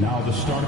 Now the start.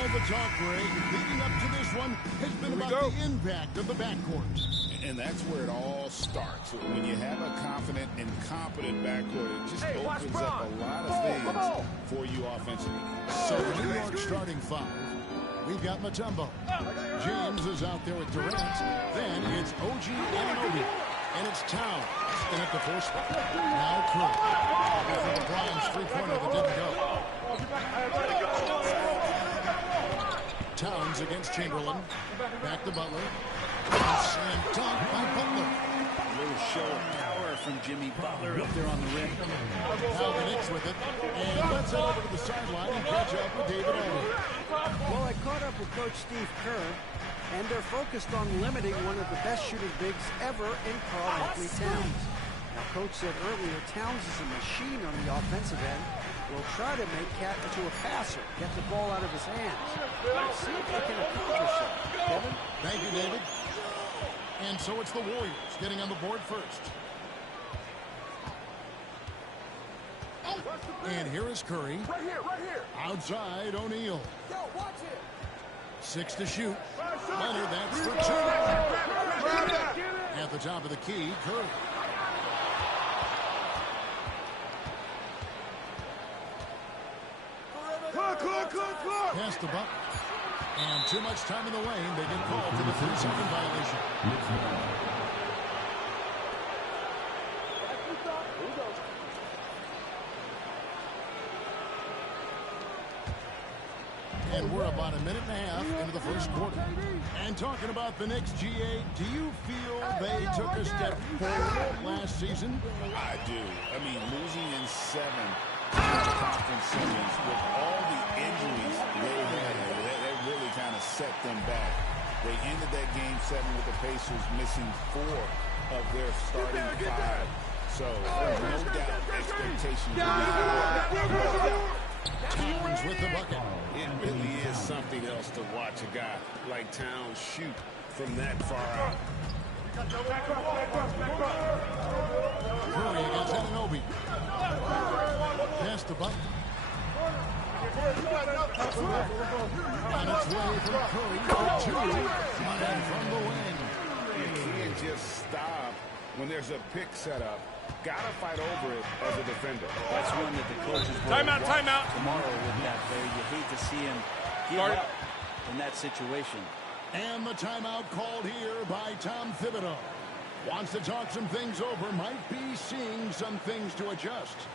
All the talk, Ray, leading up to this one has been about the impact of the backcourt. And that's where it all starts. When you have a confident and competent backcourt, it just opens up a lot of things for you offensively. So the New York starting five, we've got Mutombo. James is out there with Durant. Then it's OG Anunoby. And it's Towns in at the four spot. Now Curry. After the Brian's three-pointer that didn't go. Towns against Chamberlain. Back to Butler. Slam dunk by Butler. A little show of power from Jimmy Butler up there on the rim. Now the Knicks with it. And let's head over to the sideline and catch up with David Aldridge. Well, I caught up with Coach Steve Kerr, and they're focused on limiting one of the best shooting bigs ever in Karl-Anthony Towns. Now, Coach said earlier, Towns is a machine on the offensive end. Will try to make Cat into a passer, get the ball out of his hands. Let's see if they can accomplish it. Kevin? Thank you, David. And so it's the Warriors getting on the board first. And here is Curry. Right here. Outside, O'Neal. Yo, watch it. 6 to shoot. Leonard, that's for 2. At the top of the key, Curry. Pass the buck. And too much time in the lane. They get called for the 3-second violation. And we're about a minute and a half into the first quarter. And talking about the Knicks, GA, do you feel they took a step forward last season? I do. I mean, losing in 7 conference series with all the injuries they had, that really kind of set them back. They ended that game 7 with the Pacers missing 4 of their starting 5. So there's no doubt expectations. Towns with the bucket. It really is something else to watch a guy like Towns shoot from that far out. Curry against Anunoby. Pass the bucket. On its way from Curry for 2. And from the wing. You can't just stop when there's a pick set up. Gotta fight over it as a defender. That's one that the coaches will Timeout. tomorrow with that play. You hate to see him give up in that situation. And the timeout called here by Tom Thibodeau. Wants to talk some things over. Might be seeing some things to adjust.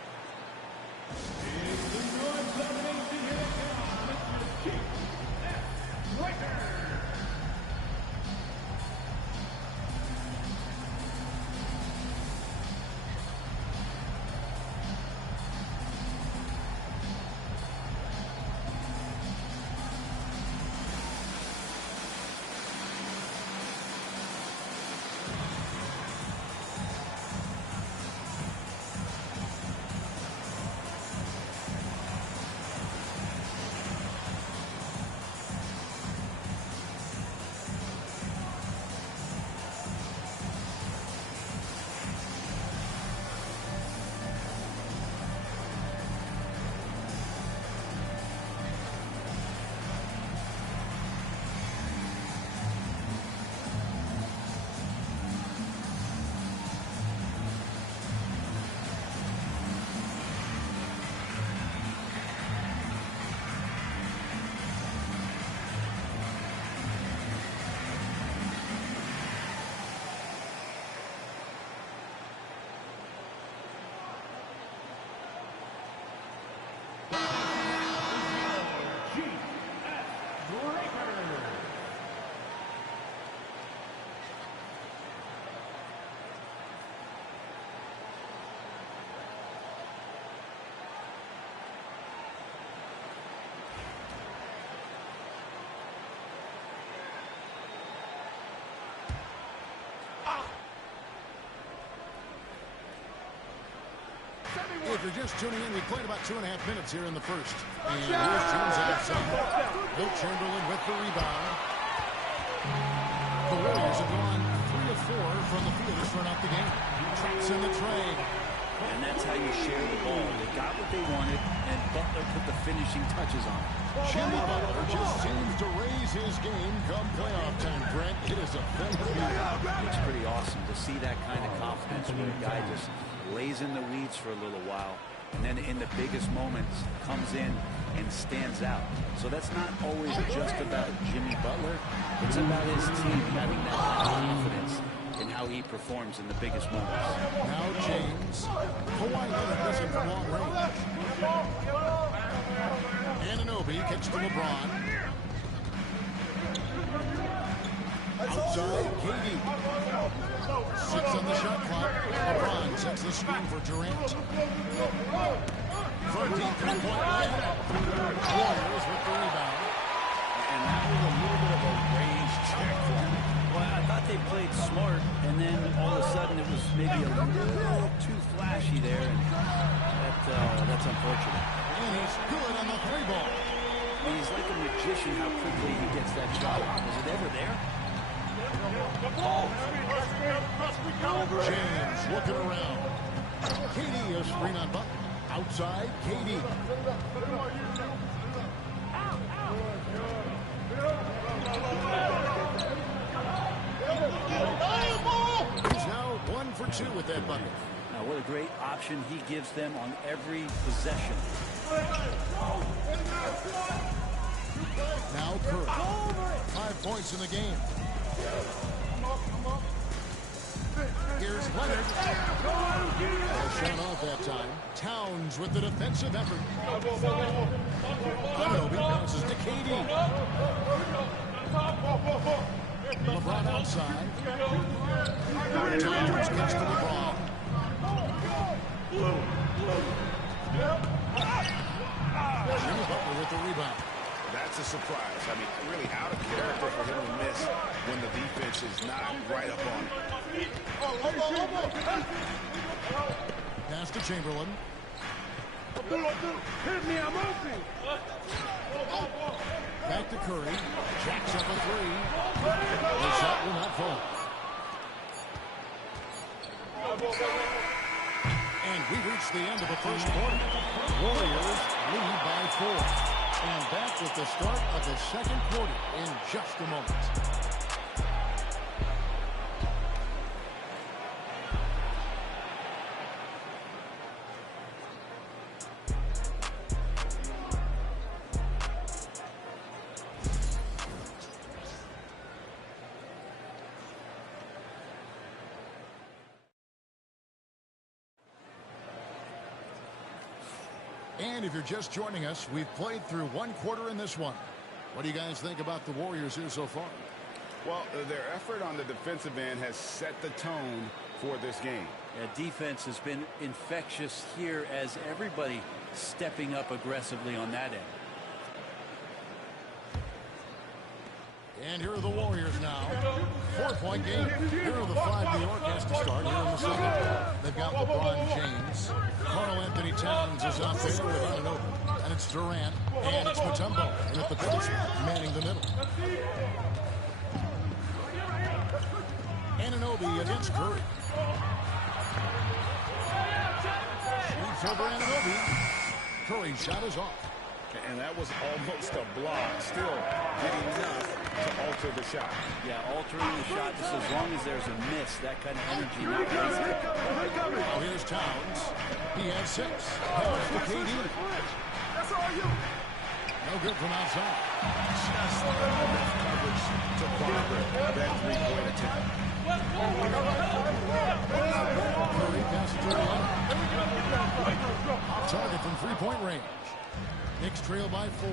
If you're just tuning in, we played about 2.5 minutes here in the first. And here's James Anderson. Wilt Chamberlain with the rebound. The Warriors have gone 3 of 4 from the field to start out the game. Traps in the tray. And that's how you share the ball. They got what they wanted, and Butler put the finishing touches on it. Jimmy Butler just seems to raise his game come playoff time, Brent. It is a phenomenal. It's pretty awesome to see that kind of confidence where a guy just lays in the weeds for a little while, and then in the biggest moments comes in and stands out. So that's not always just about Jimmy Butler. It's about his team having that kind of confidence in how he performs in the biggest moments. Now James. Kawhi Leonard missing from long range. Anunoby kicks to LeBron. Outside, KD. 6 on the shot clock. LeBron sets the screen for Durant. For a deep three-point line. Warriors with the rebound. And that was a little bit of a range check for him. Well, I thought they played smart, and then all of a sudden it was maybe a little too flashy there, and that's unfortunate. And he's good on the three ball. I mean, he's like a magician how quickly he gets that shot. Was it ever there? James looking around. KD is screen on Butler. Outside, KD. He's now 1 for 2 with that bucket. Now, what a great option he gives them on every possession. Now Curry. 5 points in the game. Here's Leonard. Shot off that time. Towns with the defensive effort. Anunoby passes to KD. LeBron outside. Towns kicks to LeBron. Jimmy Butler with the rebound. That's a surprise. I mean, really out of character for him to miss when the defense is not right up on it. Pass to Chamberlain. Hit me, I'm open. Back to Curry. Jacks up a three. The shot will not fall. And we reach the end of the first quarter. Warriors lead by 4. And back with the start of the second quarter in just a moment. And if you're just joining us, we've played through 1 quarter in this one. What do you guys think about the Warriors here so far? Well, their effort on the defensive end has set the tone for this game. Yeah, defense has been infectious here as everybody stepping up aggressively on that end. And here are the Warriors now. 4-point game. Here are the 5 New York has to start here in the second. They've got LeBron James. Karl Anthony Towns is out there with Anunoby. And it's Durant. And it's Mutombo. And at the bench, manning the middle. Anunoby against Curry. Shoots over Anunoby. Curry's shot is off. And that was almost a block. Still getting enough to alter the shot. Yeah, altering the shot just as long as there's a miss. That kind of energy not wasted. Now here's Towns. He has 6. Pass to KD. That's all you. No good from outside. Just enough coverage to bother that three-point attempt. Curry passes to Leonard. Target from three-point range. Knicks trail by 4.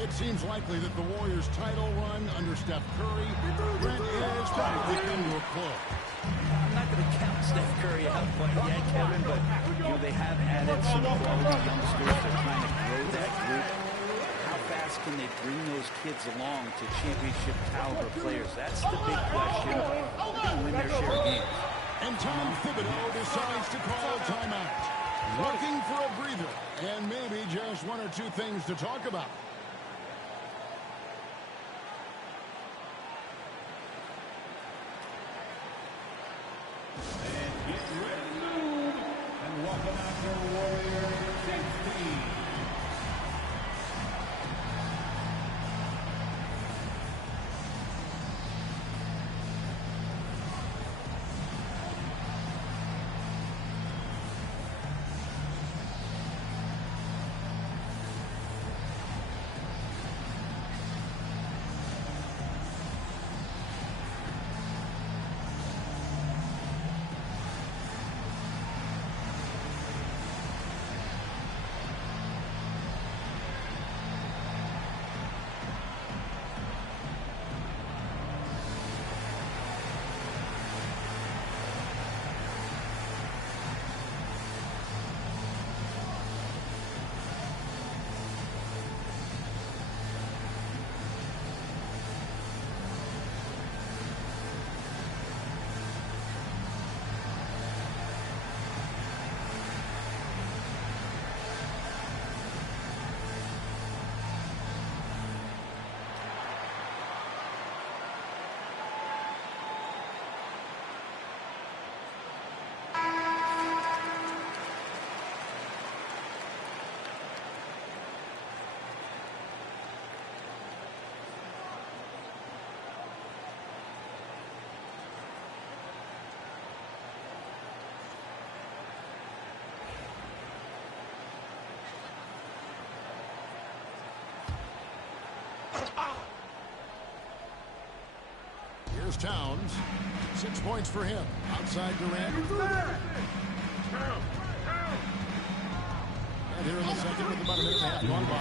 It seems likely that the Warriors' title run under Steph Curry is probably come to a close. I'm not going to count Steph Curry out quite yet, Kevin, but they have added some quality youngsters. They're trying to grow that group. How fast can they bring those kids along to championship caliber players? That's the big question. Win their share of games. And Tom Thibodeau decides to call a timeout. Looking for a breather and maybe just 1 or 2 things to talk about. And get ready to move. And welcome out your Warrior safety. Here's Towns. 6 points for him. Outside Durant. And here in the second with about a minute and a half gone by.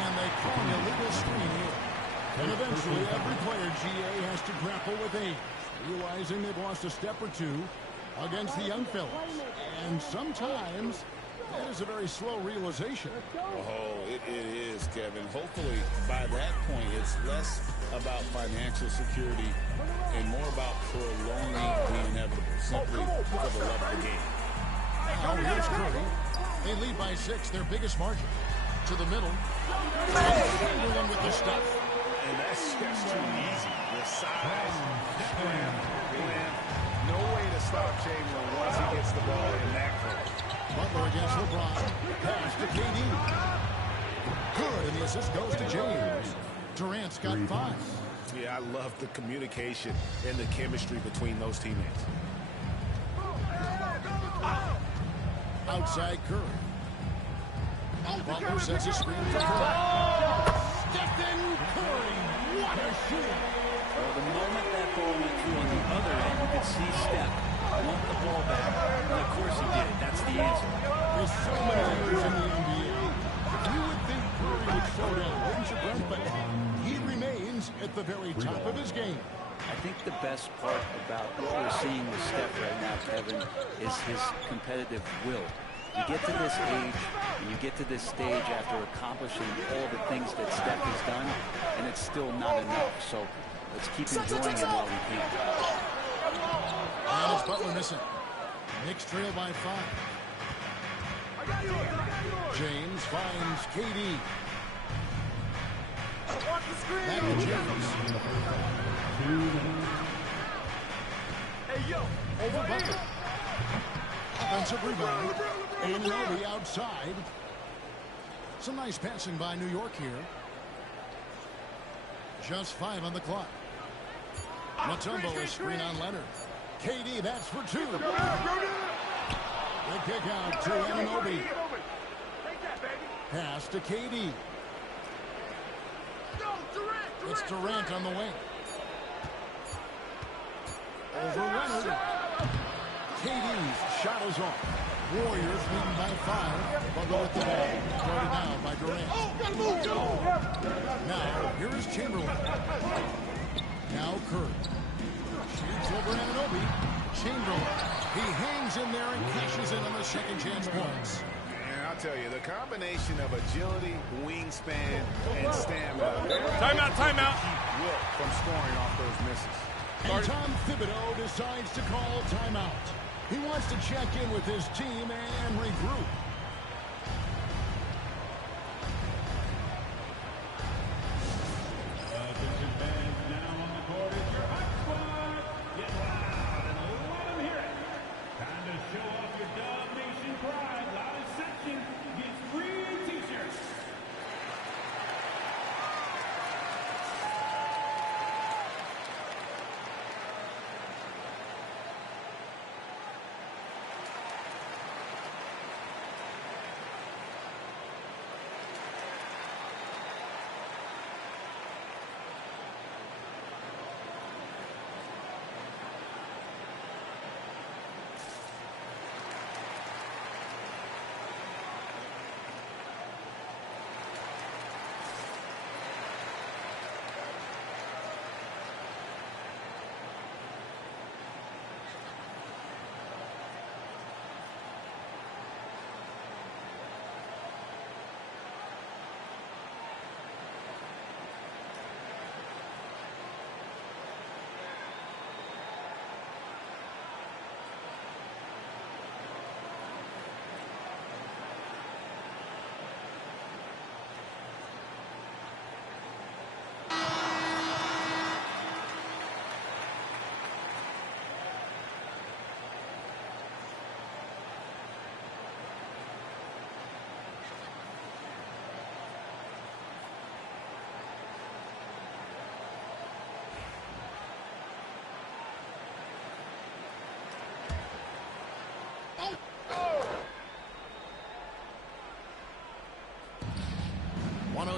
And they call an illegal screen here. And eventually every player, GA, has to grapple with age, realizing they've lost a step or two against the young fellas. And sometimes that is a very slow realization. Oh, it is, Kevin. Hopefully, by that point, it's less about financial security and more about prolonging the inevitable, simply for the love of the game. Now here's Curry. They lead by 6, their biggest margin. To the middle. Chamberlain with the stuff. And that's just too easy. The size, strength, no way to stop Chamberlain once he gets the ball in that close. Butler against LeBron. Pass to KD. Good, and the assist goes to James. Durant's got 5. Yeah, I love the communication and the chemistry between those teammates. Outside Curry. Butler sets a screen for Curry. Stephen Curry. What a shooter. Well, the moment that ball went through on the other end, you could see Steph want the ball back. And of course he did. That's the answer. With so many years in the NBA, you would think Curry would slow down, wouldn't you, Brent? But he remains at the very top of his game. I think the best part about what we're seeing with Steph right now, Kevin, is his competitive will. You get to this age, and you get to this stage after accomplishing all the things that Steph has done, and it's still not enough. So let's keep enjoying it while we can. And it's Butler missing. Knicks trail by 5. James finds KD. Back to James. Hey, yo, Over Butler. Offensive rebound. Anunoby outside. Some nice passing by New York here. Just 5 on the clock. Mutombo is screen on Leonard. KD, that's for 2. The kick out to Anunoby. Pass to KD. It's Durant on the wing. Over Leonard. KD's shot is off. Warriors leading by 5. Butler with the ball. Guarded now by Durant. Now, here is Chamberlain. Now Curry. Shoots over Anunoby. Chamberlain. He hangs in there and cashes in on the second chance points. And I'll tell you, the combination of agility, wingspan, and stamina. Timeout, timeout. Keep Wilt from scoring off those misses. And Tom Thibodeau decides to call timeout. He wants to check in with his team and regroup. Attention fans, now on the court is your hot squad. Get loud and let them hear it. Time to show off your Dub Nation pride.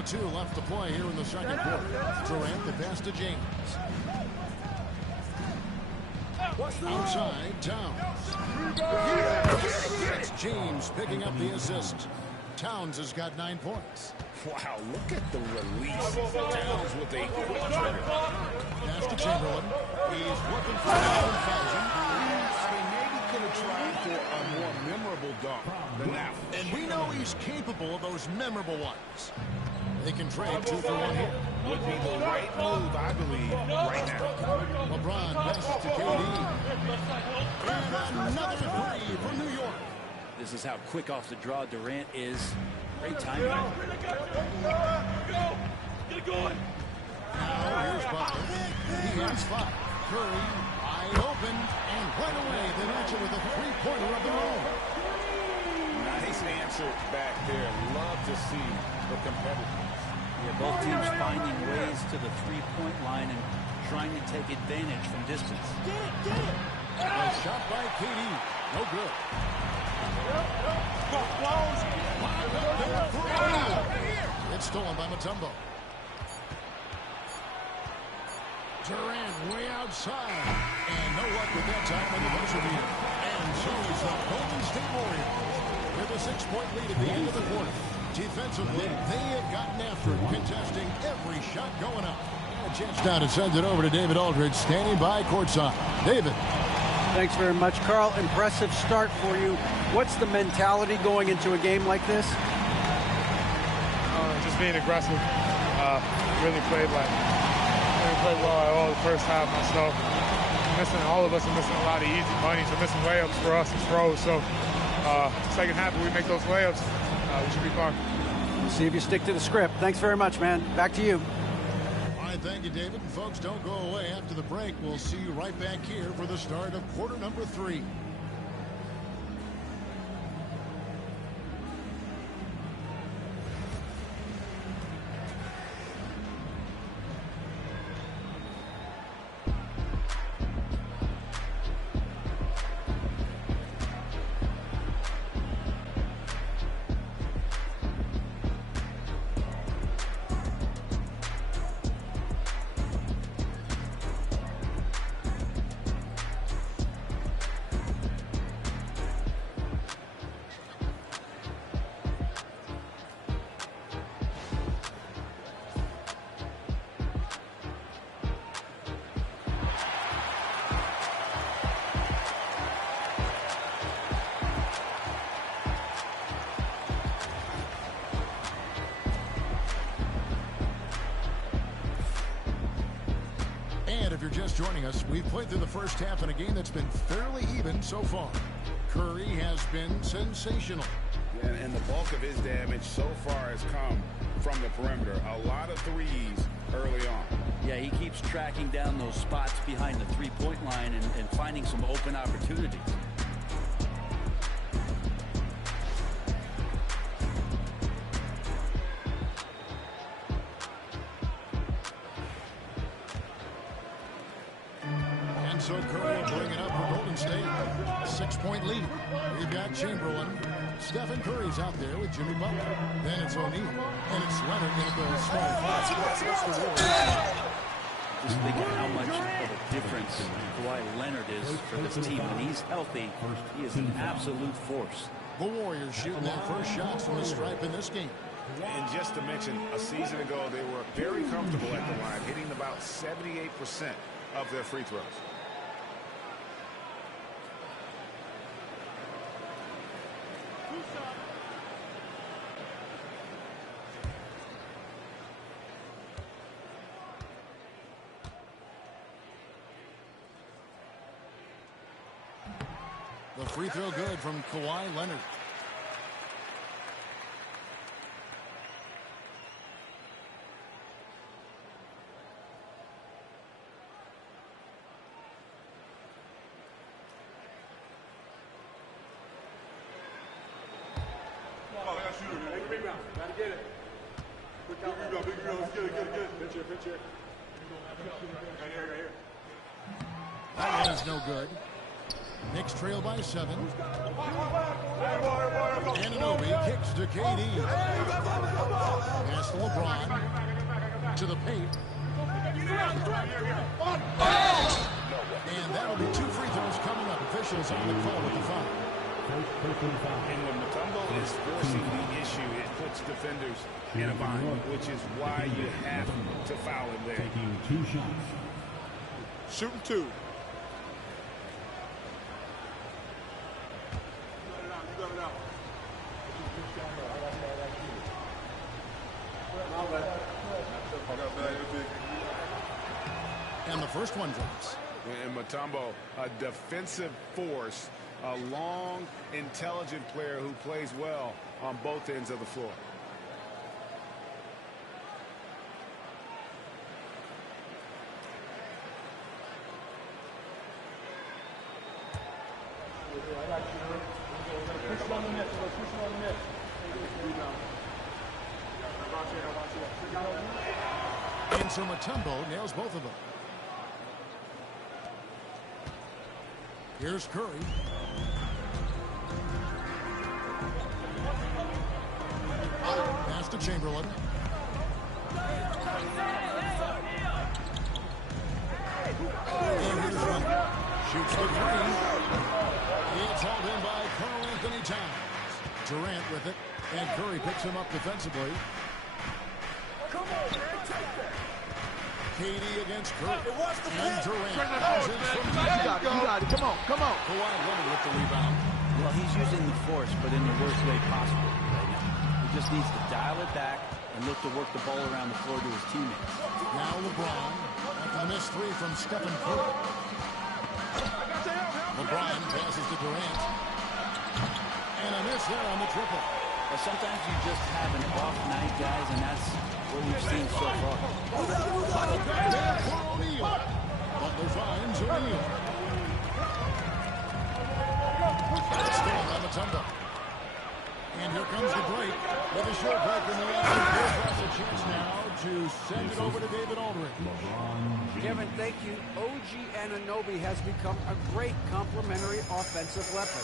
1:02 left to play here in the second quarter. Durant, the pass to James. Outside, Towns. It's James picking up the assist. Towns has got 9 points. Wow, look at the release. Towns with a quick trigger. Pass to Chamberlain. He's looking for 9,000. I mean, maybe could have tried for a more memorable dunk than that. And we know he's capable of those memorable ones. They can trade 2 for 1 here. Would be the right move, I believe, right now. LeBron passes to KD. And another 3 for New York. This is how quick off the draw Durant is. Great timing. Now here's Butler. He has 5. Curry, wide open, and right away they match it with a 3-pointer of their own. Nice answer back there. Love to see the competitiveness. Yeah, both teams finding ways to the 3-point line and trying to take advantage from distance. A shot by KD. No good. It's stolen by Mutombo. Durant way outside. And no luck with that time on the buzzer beater. And so is the Golden State Warriors with a 6-point lead at the end of the quarter. Defensively, they have gotten after it, contesting every shot going up. A chance now to send it over to David Aldridge, standing by courtside. David. Thanks very much, Carl. Impressive start for you. What's the mentality going into a game like this? Just being aggressive. Really played well all the first half myself. All of us are missing a lot of easy money, so missing layups for us as pros. So second half, if we make those layups, we should be fine. See if you stick to the script. Thanks very much, man. Back to you. All right, thank you, David. And folks, don't go away. After the break, we'll see you right back here for the start of quarter number 3. If you're just joining us, we've played through the first half in a game that's been fairly even so far. Curry has been sensational. And the bulk of his damage so far has come from the perimeter. A lot of threes early on. Yeah, he keeps tracking down those spots behind the 3-point line and finding some open opportunities. So Curry will bring it up for Golden State. 6-point lead. We've got Chamberlain. Stephen Curry's out there with Jimmy Butler. Then it's O'Neal. And it's Leonard in the small flat. Just think of how much of a difference Kawhi Leonard is for this team. When he's healthy, he is an absolute force. The Warriors shooting their first shots from the stripe in this game. And just to mention, a season ago, they were very comfortable at the line, hitting about 78% of their free throws. The free throw good from Kawhi Leonard. That is no good. Knicks trail by 7. Anunoby kicks to KD. Pass to LeBron. To the paint. And that'll be 2 free throws coming up. Officials on the call with the foul. And when Mutombo is forcing the issue, it puts defenders in a bind, which is why you have to foul him there. Taking 2 shots. Shooting 2. And the first one drops. And Mutombo, a defensive force, a long, intelligent player who plays well on both ends of the floor. And so Mutombo nails both of them. Here's Curry. Pass to Chamberlain. And here's Running. Shoots the 3. It's hauled in by Karl Anthony Towns. Durant with it. And Curry picks him up defensively. KD against Curry. And Durant. You got it. Come on. Kawhi Leonard with the rebound. Well, he's using the force, but in the worst way possible right now. He just needs to dial it back and look to work the ball around the floor to his teammates. Now LeBron after the missed 3 from Stephen Curry. LeBron passes to Durant. And a miss there on the triple. But sometimes you just have an off night, guys, and that's what we've seen so far. There for O'Neal. Butler finds O'Neal. It's still on Mutombo. And here comes the break. With a short break in the end. Gives us a chance now to send it over to David Aldridge. Kevin, thank you. OG Anunoby has become a great complementary offensive weapon.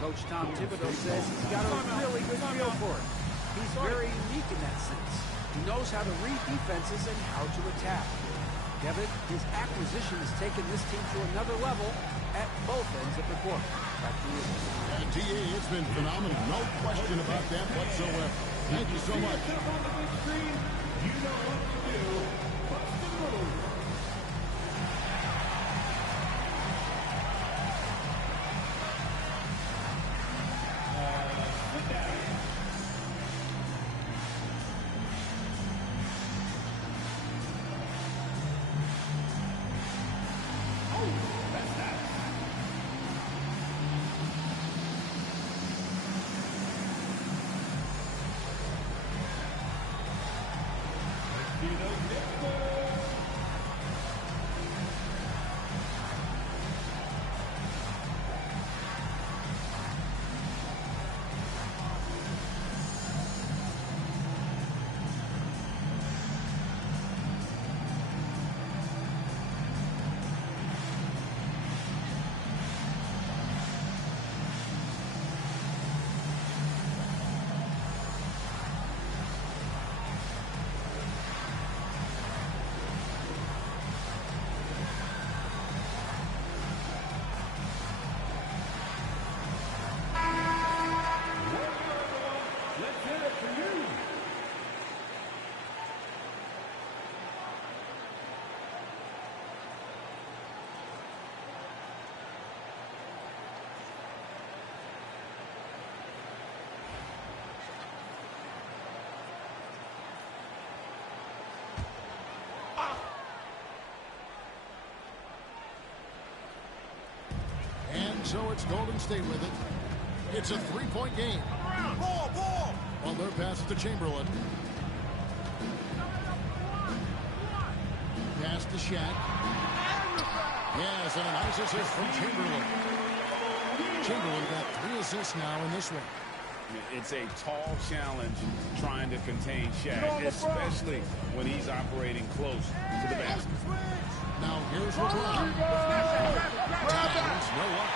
Coach Tom Thibodeau says he's got a really good feel for it. He's very unique in that sense. He knows how to read defenses and how to attack. Kevin, his acquisition has taken this team to another level at both ends of the court. Back to you. And T.A., it's been phenomenal. No question about that whatsoever. Thank you so much. You know what to do. Bust the move. Sit down. Oh, that's that. Let's hit it for you. And so it's Golden State with it. It's a 3-point game. Ball. Butler passes to Chamberlain. Pass to Shaq. Yes, and a nice assist from Chamberlain. Chamberlain got 3 assists now in this one. It's a tall challenge trying to contain Shaq, especially when he's operating close to the basket. Now here's LeBron. Towns, no up.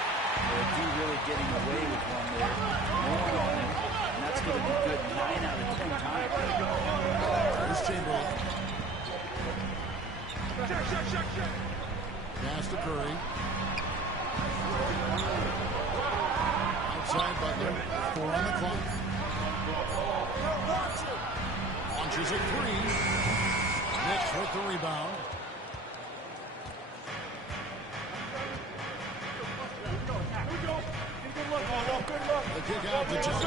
D really getting away with one there. More on him, and that's going to be good 9 out of 10 times. Here's Chamberlain. Pass to Curry. Outside Butler. 4 on the clock. Launches a 3. Knicks with the rebound. The kick out to Jones.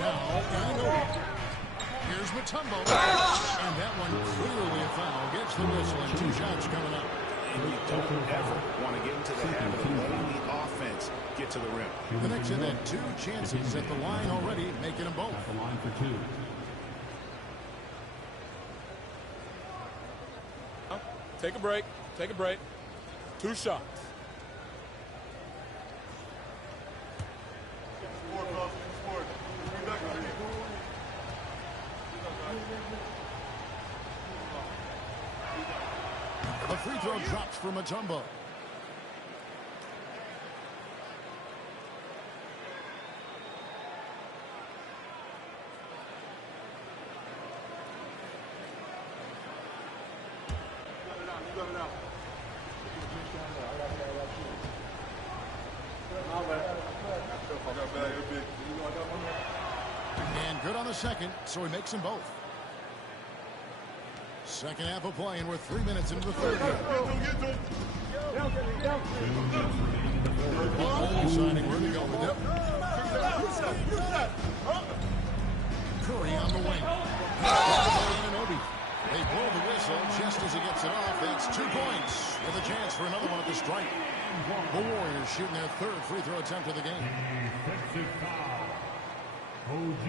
Now, Anunoby. Here's Mutombo. And that one clearly a foul. Gets the whistle and 2 shots coming up. And you don't ever want to get into the habit of letting the offense get to the rim. The Knicks have had 2 chances at the line already, making them both. At the line for 2. Take a break. Take a break. 2 shots. The free throw drops for Mutombo. And good on the second, so he makes them both. Second half of play, and we're 3 minutes into the third. Deciding where to go with it. Curry on the wing. Anunoby. They blow the whistle just as he gets it off. That's 2 points with a chance for another one at the strike. The Warriors shooting their 3rd free throw attempt of the game. Defensive foul. OG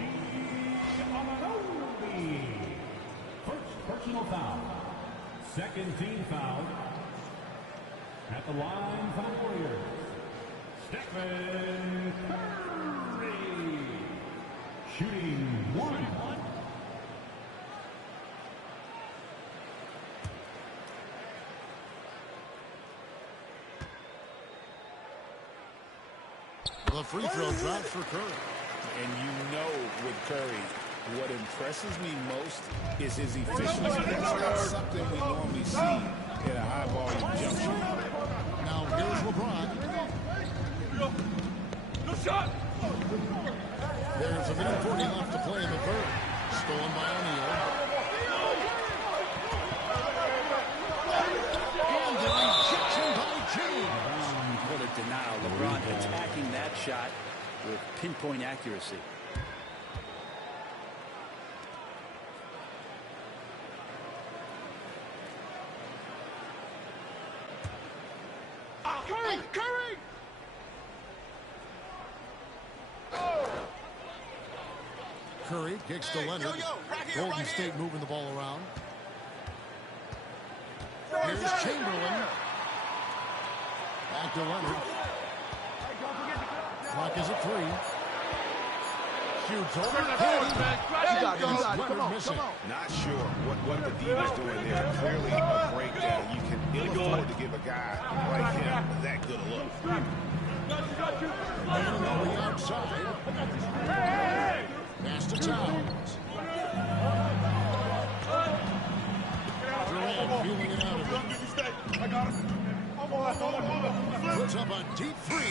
Anunoby. First personal foul. Second team foul. At the line for the Warriors, Stephen Curry. Shooting 1. The free throw drops for Curry. And you know with Curry, what impresses me most is his efficiency. That's not something we normally see in a high-volume jump shot. Now here's LeBron. No shot. There's a minute 40 left to play in the third. Stolen by O'Neal. And the rejection by James. What a denial. LeBron attacking that shot with pinpoint accuracy. Curry! Curry! Curry kicks to Leonard. Golden State moving the ball around. Here's Chamberlain. Back to Leonard. Clock is at 3. Shoots over. Leonard missing. Not sure what the D was doing there. Clearly a breakdown. You can ill afford to give a guy like him that good a look. Anunoby outside. Pass to Towns. Durant feeling it out of him. Puts up a deep 3.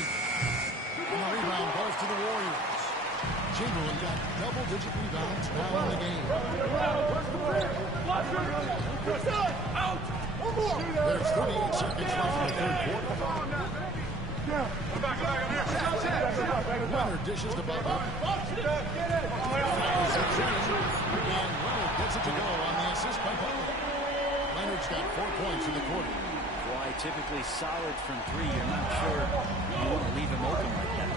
And the rebound goes to the Warriors. Chamberlain got double-digit rebounds now in the game. There's 38 seconds left in the third quarter. Leonard dishes to Butler. Fires it in, and Leonard gets it to go on the assist by Butler. Leonard's got 4 points in the quarter. Why, typically solid from 3. You're not sure you want to leave him open like that.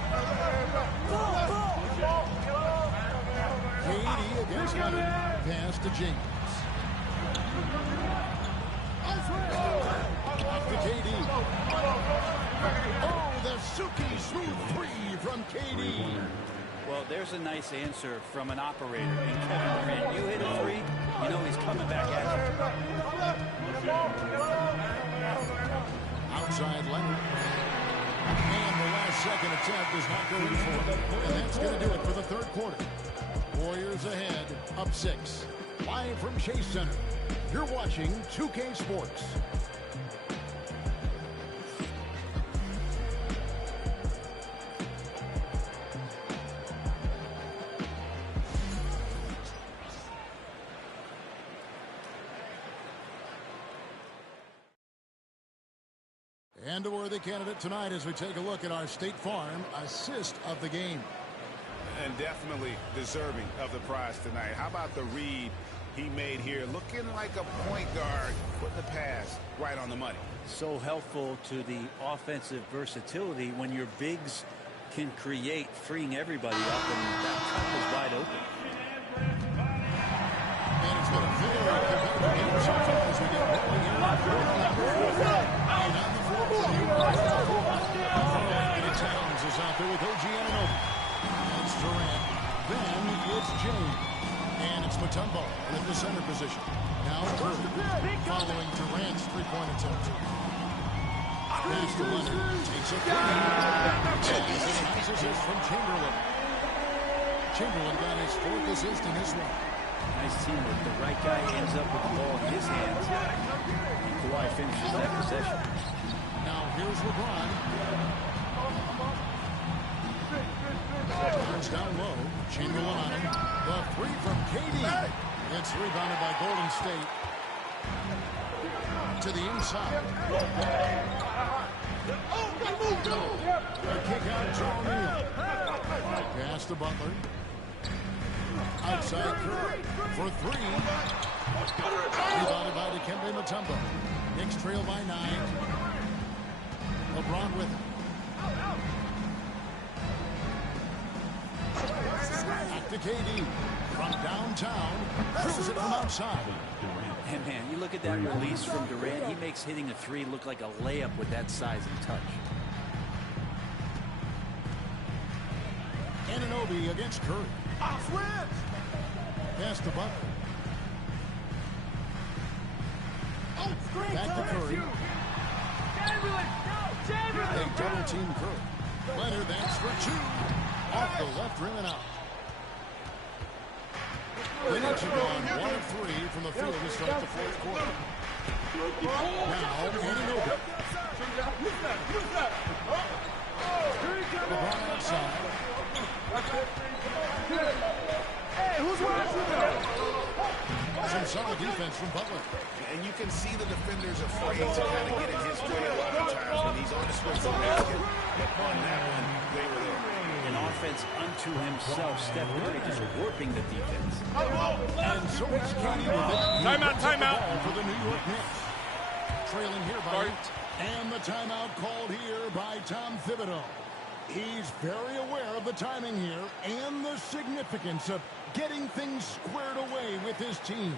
KD against Leonard. Pass to James. Off to KD. Oh, the silky smooth 3 from KD. Well, there's a nice answer from an operator. And Kevin Durant, you hit a 3, you know he's coming back at you. outside Leonard. And the last second attempt does not go in for him. And that's going to do it for the third quarter. Warriors ahead, up 6. Live from Chase Center, you're watching 2K Sports. And a worthy candidate tonight as we take a look at our State Farm assist of the game. And definitely deserving of the prize tonight. How about the read he made here? Looking like a point guard, putting the pass right on the money. So helpful to the offensive versatility when your bigs can create, freeing everybody up, and that top is wide open. And it's been a very competitive game so far as we get rolling here. And on the floor for you, Towns is out there with OG Anunoby. It's Durant. Then it's James. And it's Mutombo in the center position. Now Curry following Durant's three-point attempt. Pass to Leonard. Takes a three. And a nice assist from Chamberlain. Chamberlain got his 4th assist in this one. Nice teamwork. The right guy ends up with the ball in his hands. And Kawhi finishes that possession. Now here's LeBron. Turns down low. Chamberlain on him. The three from KD. It's rebounded by Golden State. To the inside. A kick out to O'Neal. Pass to Butler. Outside Curry for 3. Rebounded by Dikembe Mutombo. Knicks trail by 9. LeBron with him. Back to KD from downtown. Drills it from outside. And man, you look at that release from Durant. He makes hitting a 3 look like a layup with that size and touch. Anunoby against Curry. Pass to Butler. Back to Curry. They double team Curry. Leonard, that's for 2. Off the left rim and out. The Knicks have gone 1 of 3 from the field to start the fourth quarter. Now, Anunoby. LeBron outside. Hey, who's watching that? Some solid defense from Butler. And you can see the defenders afraid to kind of get in his way a lot of times when he's on the switch to the basket. But on that one, they were there. An offense unto himself. Steph Curry just warping the defense. And so it's Katie with it. Timeout. For the New York Knicks. Trailing here by 8. And the timeout called here by Tom Thibodeau. He's very aware of the timing here and the significance of getting things squared away with his team.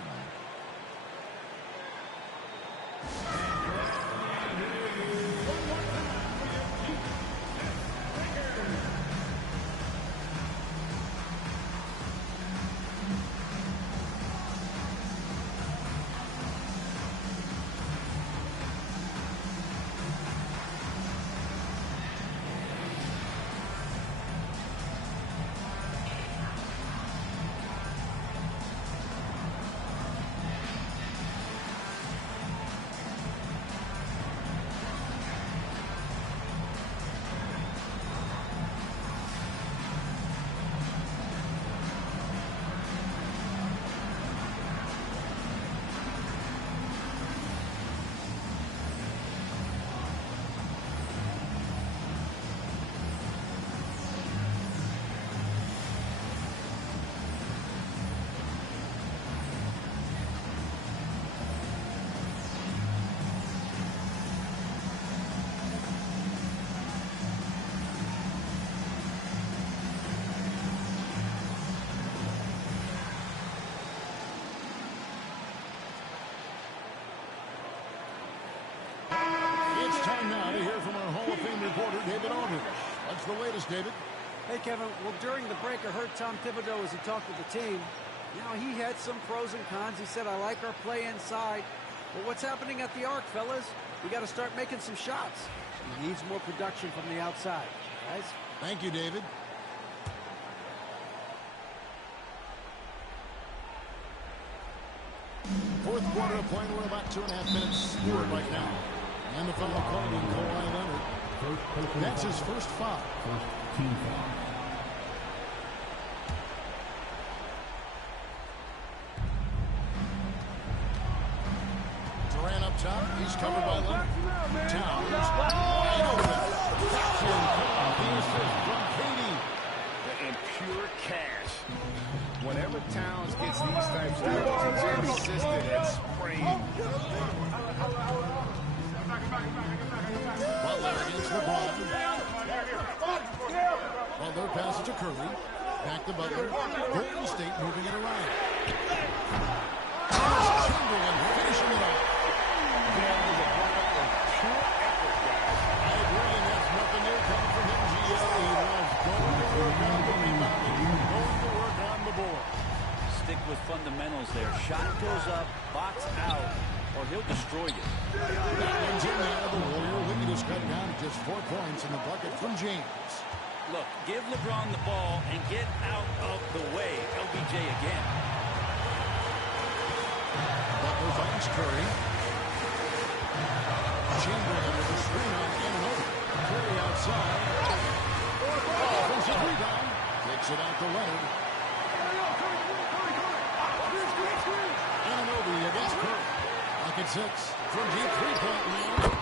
Time now to hear from our Hall of Fame reporter, David Aldridge. What's the latest, David? Hey, Kevin. Well, during the break, I heard Tom Thibodeau as he talked with the team. Now, he had some pros and cons. He said, I like our play inside. But what's happening at the arc, fellas? We got to start making some shots. He needs more production from the outside. Guys? Thank you, David. Fourth quarter of play. We're about 2.5 minutes forward right now. And the final call on Kawhi Leonard. That's his first foul. First team foul. Durant up top. He's covered by Leonard. Towns. Wide open. The assist from Katie. And pure cash. Whenever Towns gets these types of goals, he's consistent at spraying. Butler against LeBron. Butler passes to Curry. Back to Butler. Golden State moving it around. Chamberlain finishing it off. I agree, and that's nothing new coming from him. He loves going to work on the rebounding, going to work on the board. Stick with fundamentals there. Shot goes up, box out, or he'll destroy you. That one's in there. The Warrior lead is cut down to just 4 points in the bucket from James. Look, give LeBron the ball and get out of the way. LBJ again. Butler finds Curry. Chamberlain with a screen on Anunoby. Curry outside. Offensive rebound. Takes it out to Leonard. Anunoby against Curry. Pocket 6 from deep 3-point line.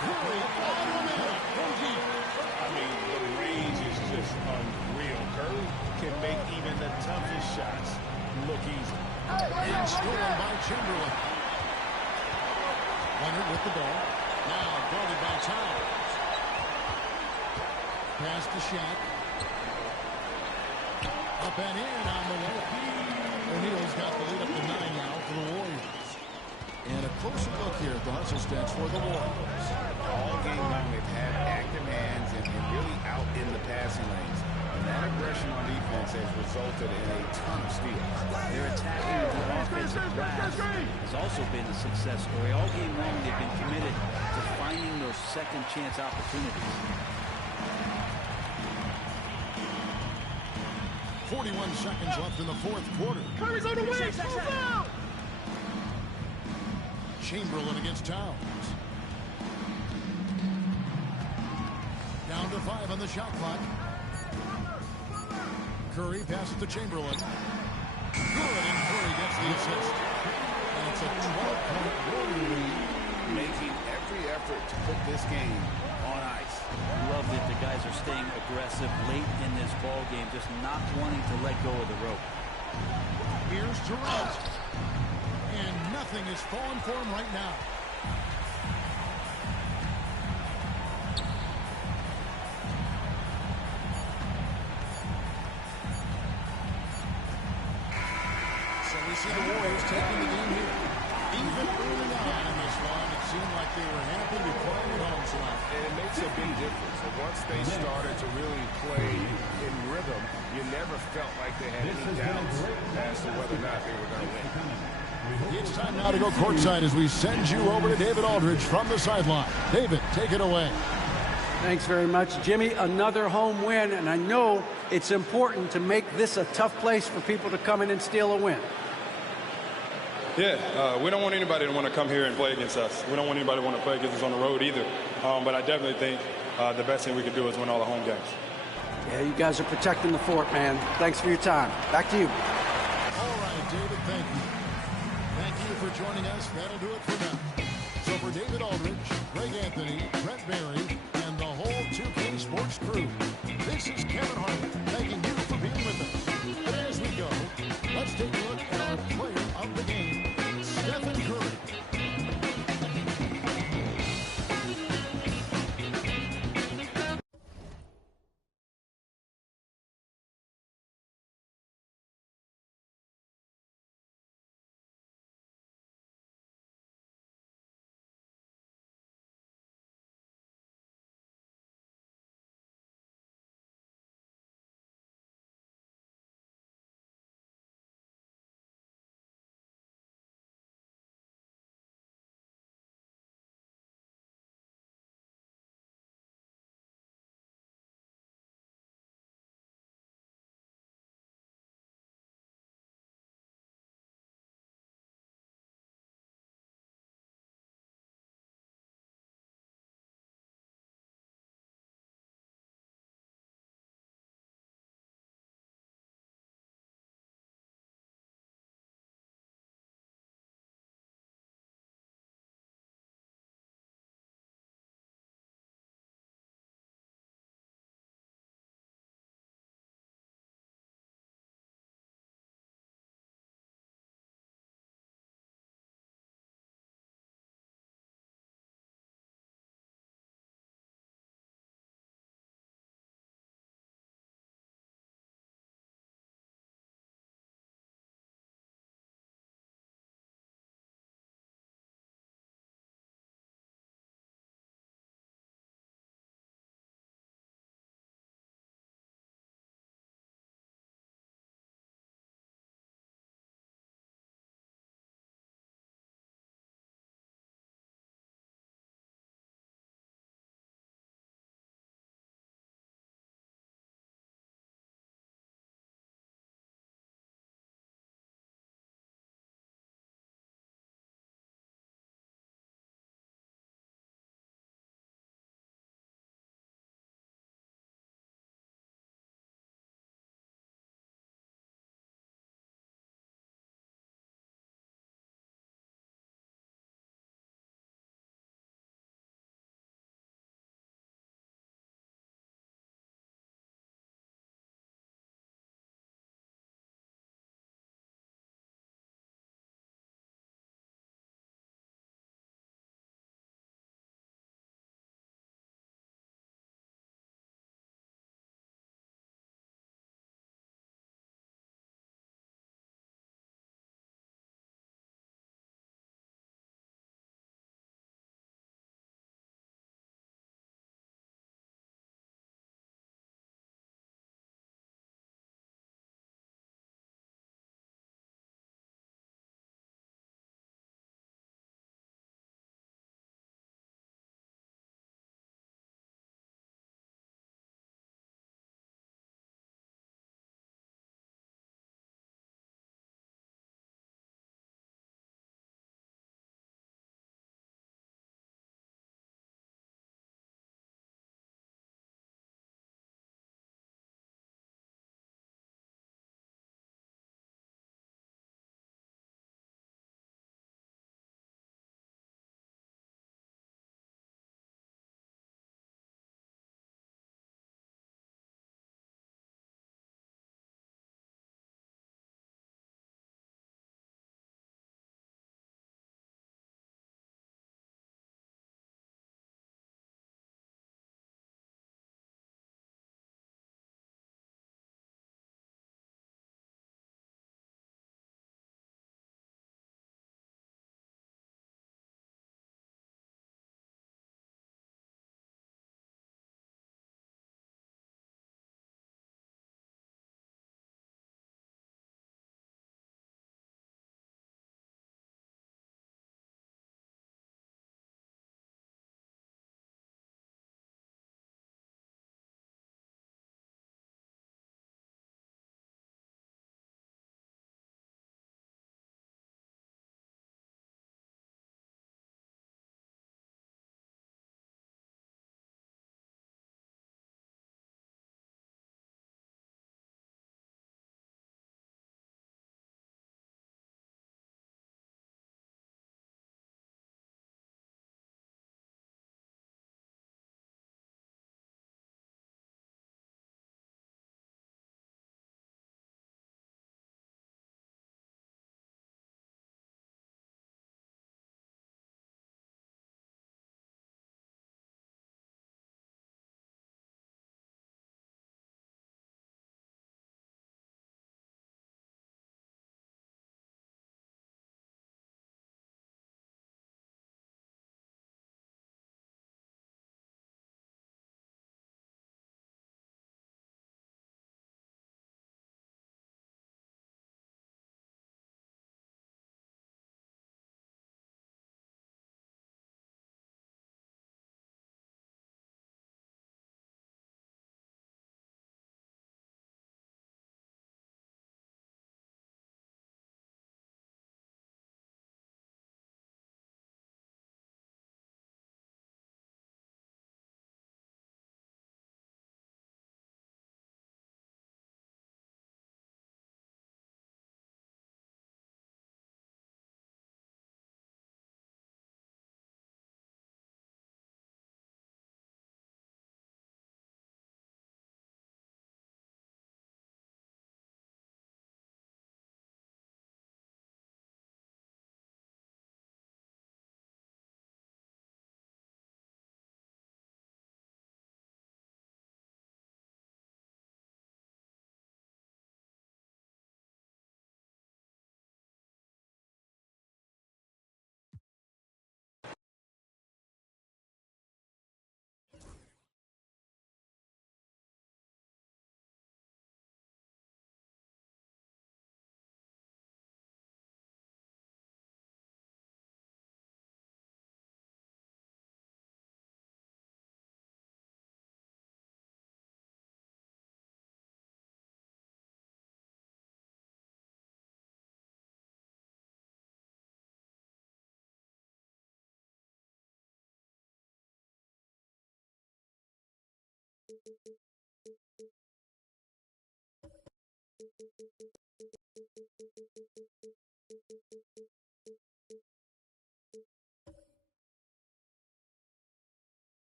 Curry on the minute from deep. I mean, the range is just unreal. Curry can make even the toughest shots look easy. And stolen by Chamberlain. Leonard with the ball. Now guarded by Towns. Pass to Shaq. Up and in on the way. O'Neal's got the lead up to 9 now for the Warriors. And a closer look here at the hustle stats for the Warriors. All game long, they've had active hands and really out in the passing lanes. And that aggression on defense has resulted in a ton of steals. Their attacking the offensive glass has also been a success story. All game long, they've been committed to finding those second chance opportunities. 41 seconds left in the fourth quarter. Curry's on the wing. Move out. Chamberlain against Towns. Down to 5 on the shot clock. Curry passes to Chamberlain. Good, and Curry gets the assist. And it's a 12-point Warrior lead. Making every effort to put this game on ice. Love that the guys are staying aggressive late in this ball game, just not wanting to let go of the rope. Here's Durant. And nothing is falling for him right now. So we see the Warriors taking the game here. Even early on in this one, it seemed like they were happy to be playing at home tonight. And it makes a big difference. And once they started to really play in rhythm, you never felt like they had any doubts as to whether or not they were going to win. It's time now to go courtside as we send you over to David Aldridge from the sideline. David, take it away. Thanks very much, Jimmy. Another home win, and I know it's important to make this a tough place for people to come in and steal a win. Yeah, we don't want anybody to want to come here and play against us. We don't want anybody to want to play against us on the road either. But I definitely think the best thing we could do is win all the home games. Yeah, you guys are protecting the fort, man. Thanks for your time. Back to you. All right, David, thank you. Thank you for joining us. That'll do it for now. So for David Aldridge, Greg Anthony, Brent Barry, and the whole 2K Sports crew, this is Kevin Harlan thanking you for being with us. And as we go, let's take a look at our player of the game, Stephen Curry.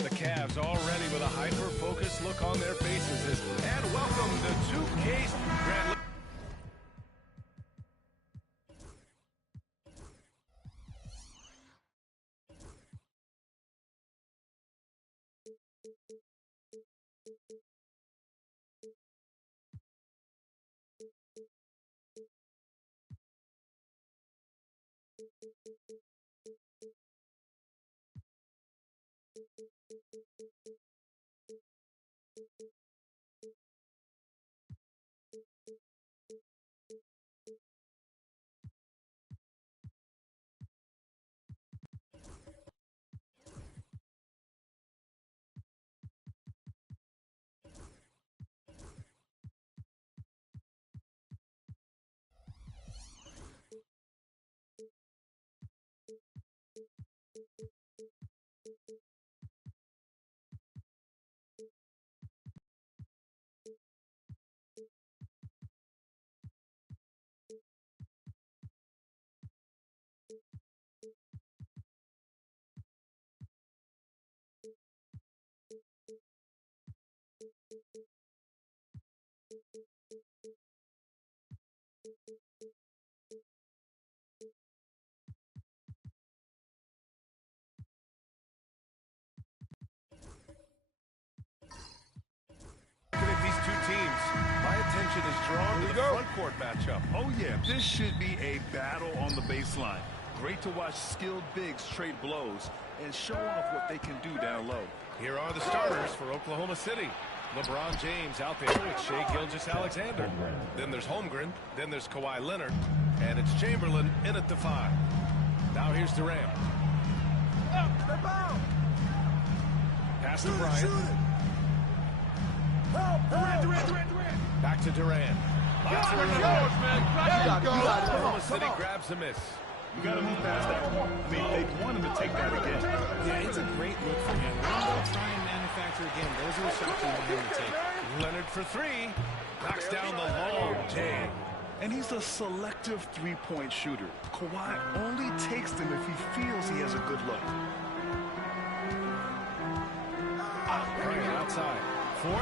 The Cavs already with a hyper-focused look on their faces. And welcome to 2K's Grand League. Is drawn to the front court matchup. Oh yeah, this should be a battle on the baseline. Great to watch skilled bigs trade blows and show off what they can do down low. Here are the starters for Oklahoma City. LeBron James out there with Shai Gilgeous-Alexander. Then there's Holmgren. Then there's Kawhi Leonard. And it's Chamberlain in at the 5. Now here's Durant. Pass to Bryant. Durant. Back to Durant. Oklahoma City grabs a miss. You got to move past that. I mean, they want him to take that again. Yeah, it's a great look for him. They'll try and manufacture again. Those are the shots you want him to take. Leonard for 3. Knocks down the long jam. And he's a selective three-point shooter. Kawhi only takes them if he feels he has a good look. Bryant outside. 4-3.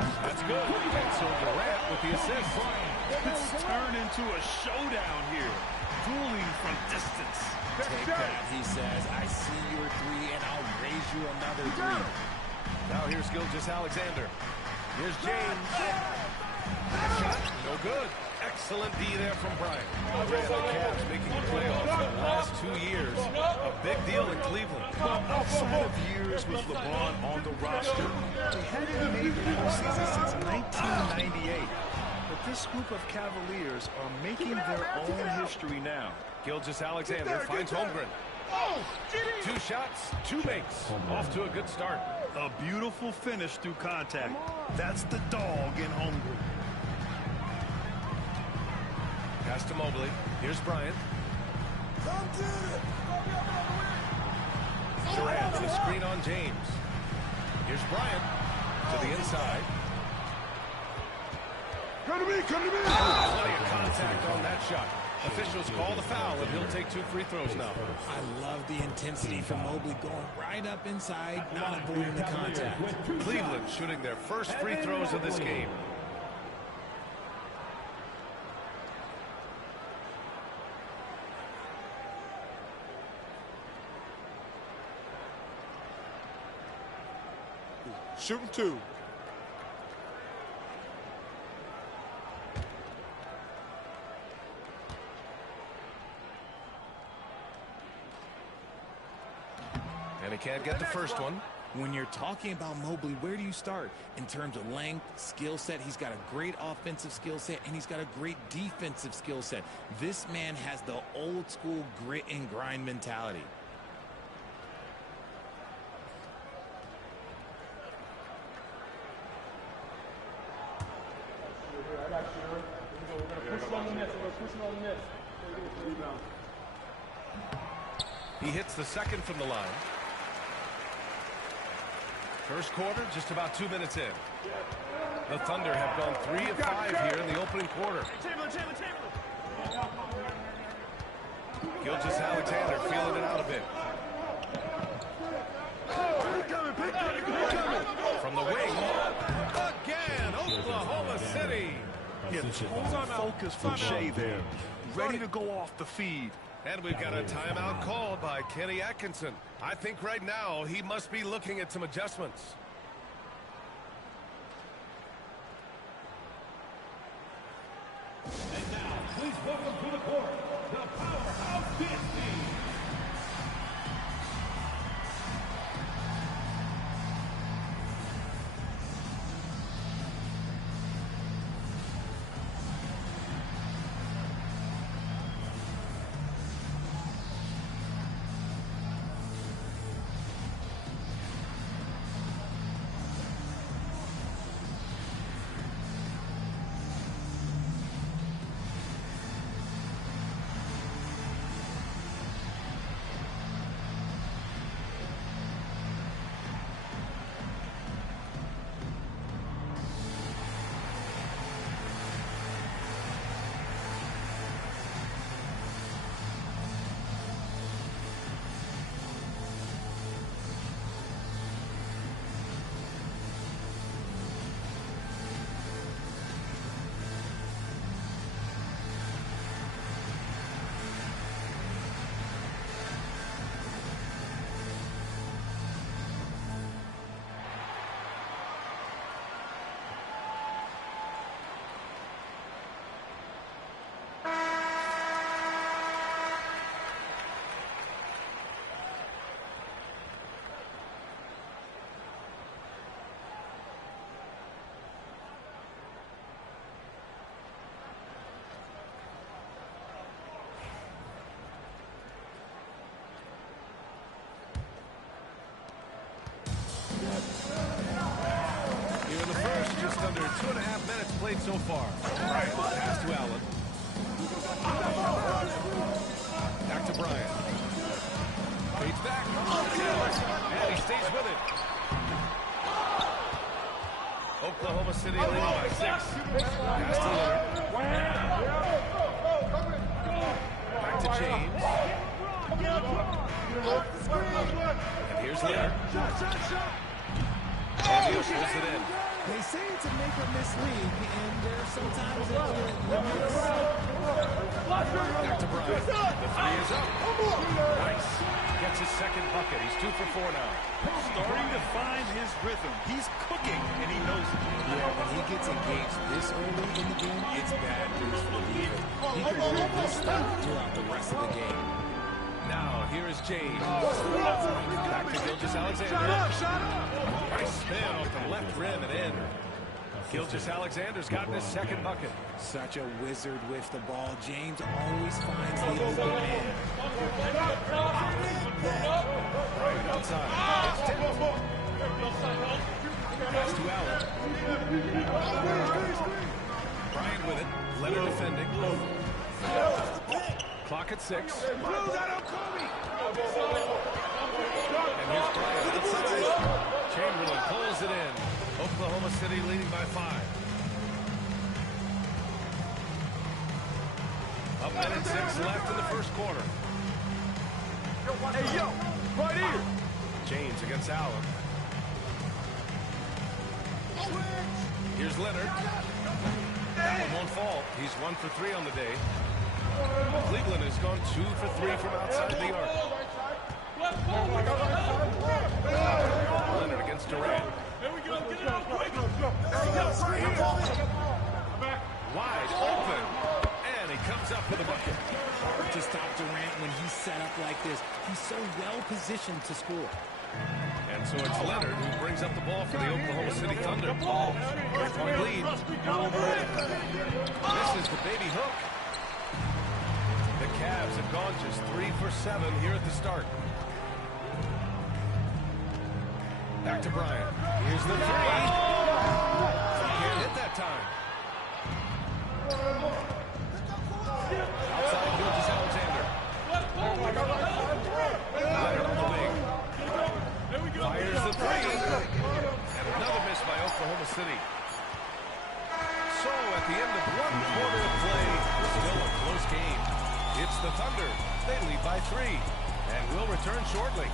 That's good. And so Durant with the assist. It's turned into a showdown here. Dueling from distance. Take that, he says. I see your 3, and I'll raise you another 3. Now here's Gilgeous-Alexander. Here's James. Shot, no good. Excellent D there from Bryant. The Cavs making the playoffs in the last 2 years. A big deal in Cleveland. Outside of years with LeBron on the roster, they hadn't made the postseason since 1998. But this group of Cavaliers are making their own history now. Gilgeous-Alexander finds Holmgren. 2 shots, 2 makes. Off to a good start. A beautiful finish through contact. That's the dog in hungry. Pass to Mobley. Here's Bryant. Durant to the screen on James. Here's Bryant to the inside. Come to me, come to me. Plenty of contact on that shot. Officials call the foul, and he'll take 2 free throws now. I love the intensity from Mobley going right up inside, not avoiding the contact. Cleveland shooting their first free throws of this game. Shooting 2. And he can't get the first one. When you're talking about Mobley, where do you start? In terms of length, skill set, he's got a great offensive skill set, and he's got a great defensive skill set. This man has the old school grit and grind mentality. He hits the second from the line. First quarter, just about 2 minutes in. The Thunder have gone 3 of 5 here in the opening quarter. Gilgeous-Alexander feeling it out a bit. From the wing. Again, Oklahoma City. Yeah, total focus from Shea there. Ready to go off the feed. And we've got a timeout called by Kenny Atkinson. I think right now he must be looking at some adjustments. And now, please welcome to the court, the powerhouse dance team. Here in the first, just under 2.5 minutes played so far. Pass to Allen. Back to Bryant. Fades back. And he stays with it. Oklahoma City leading by 6. Pass to Lillard. Back to James. And here's Lillard. And he pulls it in. They say it's a make or miss league, and there's sometimes a limits. Back to Bryant. The 3 is up. Nice. Gets his second bucket. He's 2 for 4 now. Starting to find his rhythm. He's cooking, and he knows it. Yeah, when he gets engaged this early in the game, it's bad news for the defense. He can do this stuff throughout the rest of the game. Now, here is James. Back to Gilgeous-Alexander. Nice spin off the left rim and in. Gilgeous-Alexander's gotten his second bucket. Such a wizard with the ball. James always finds the open man. Right outside. It's tipped. Pass to Allen. Bryant with it. Leonard defending. Clock at 6. And here's Bryant outside. Chamberlain pulls it in. Oklahoma City leading by 5. A minute 6 left in the first quarter. Hey, yo, right here. James against Allen. Here's Leonard. That one won't fall. He's 1 for 3 on the day. Cleveland has gone 2 for 3 from outside the arc. Leonard against Durant. Wide open. And he comes up with a bucket. Hard to stop Durant when he's set up like this. He's so well positioned to score. And so it's Leonard who brings up the ball for the Oklahoma City Thunder. 3-point lead. This is the baby hook. The Cavs have gone just 3 for 7 here at the start. Back to Bryant. Here's the 3. He can't hit that time. Outside Gilgeous-Alexander. Leonard on the wing. Fires the 3. And another miss by Oklahoma City. So at the end of 1 quarter of play, still a close game. It's the Thunder. They lead by 3. And will return shortly.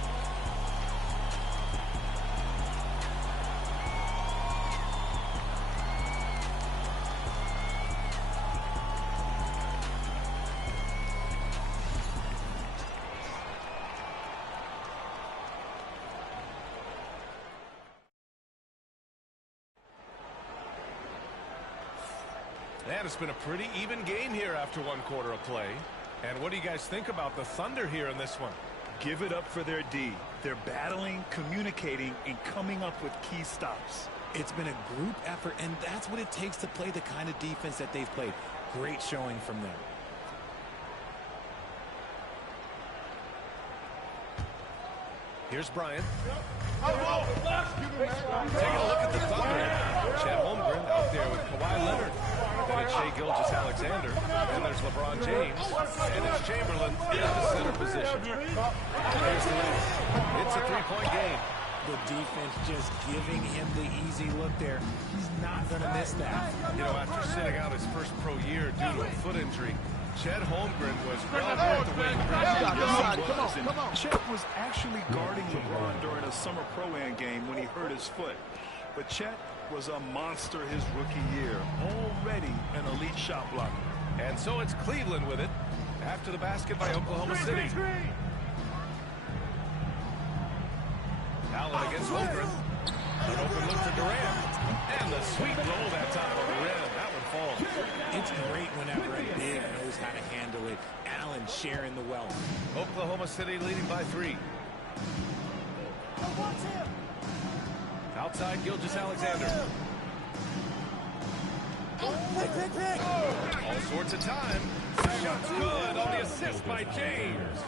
And it's been a pretty even game here after 1 quarter of play. And what do you guys think about the Thunder here in this one? Give it up for their D. They're battling, communicating, and coming up with key stops. It's been a group effort, and that's what it takes to play the kind of defense that they've played. Great showing from them. Here's Bryant. Taking a look at the Thunder. Chet Holmgren out there with Kawhi Leonard. Then it's Shai Gilgeous-Alexander. And there's LeBron James. And it's Chamberlain in the center position. There's the lead. It's a 3-point game. The defense just giving him the easy look there. He's not going to miss that. You know, after sitting out his first pro year due to a foot injury, Chet Holmgren was well worth the wait. Come on. Chet was actually guarding LeBron during a summer pro-am game when he hurt his foot. But Chet was a monster his rookie year. Already an elite shot blocker. And so it's Cleveland with it after the basket by Oklahoma City. Allen against Holmgren. An open look for Durant. And the sweet roll that time on the rim. That one falls. It's great whenever a big knows how to handle it. Allen sharing the wealth. Oklahoma City leading by 3. Outside Gilgeous-Alexander. All sorts of time. Shot's good on the assist by James.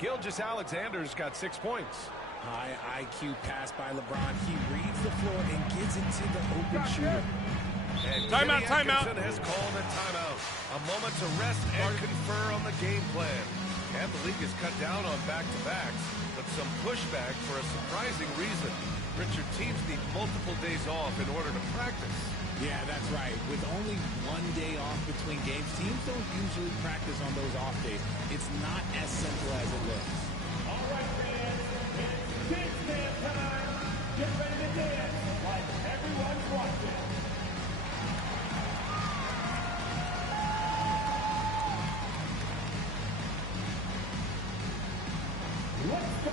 Gilgeous-Alexander's got 6 points. High IQ pass by LeBron. He reads the floor and gets into the open shooter. And timeout. Has called a timeout. A moment to rest and confer on the game plan. And the league has cut down on back-to-backs, but some pushback for a surprising reason. Richard, teams need multiple days off in order to practice. Yeah, that's right. With only 1 day off between games, teams don't usually practice on those off days. It's not as simple as it looks. All right, fans, it's dance time. Get ready to dance like everyone's watching. Let's go.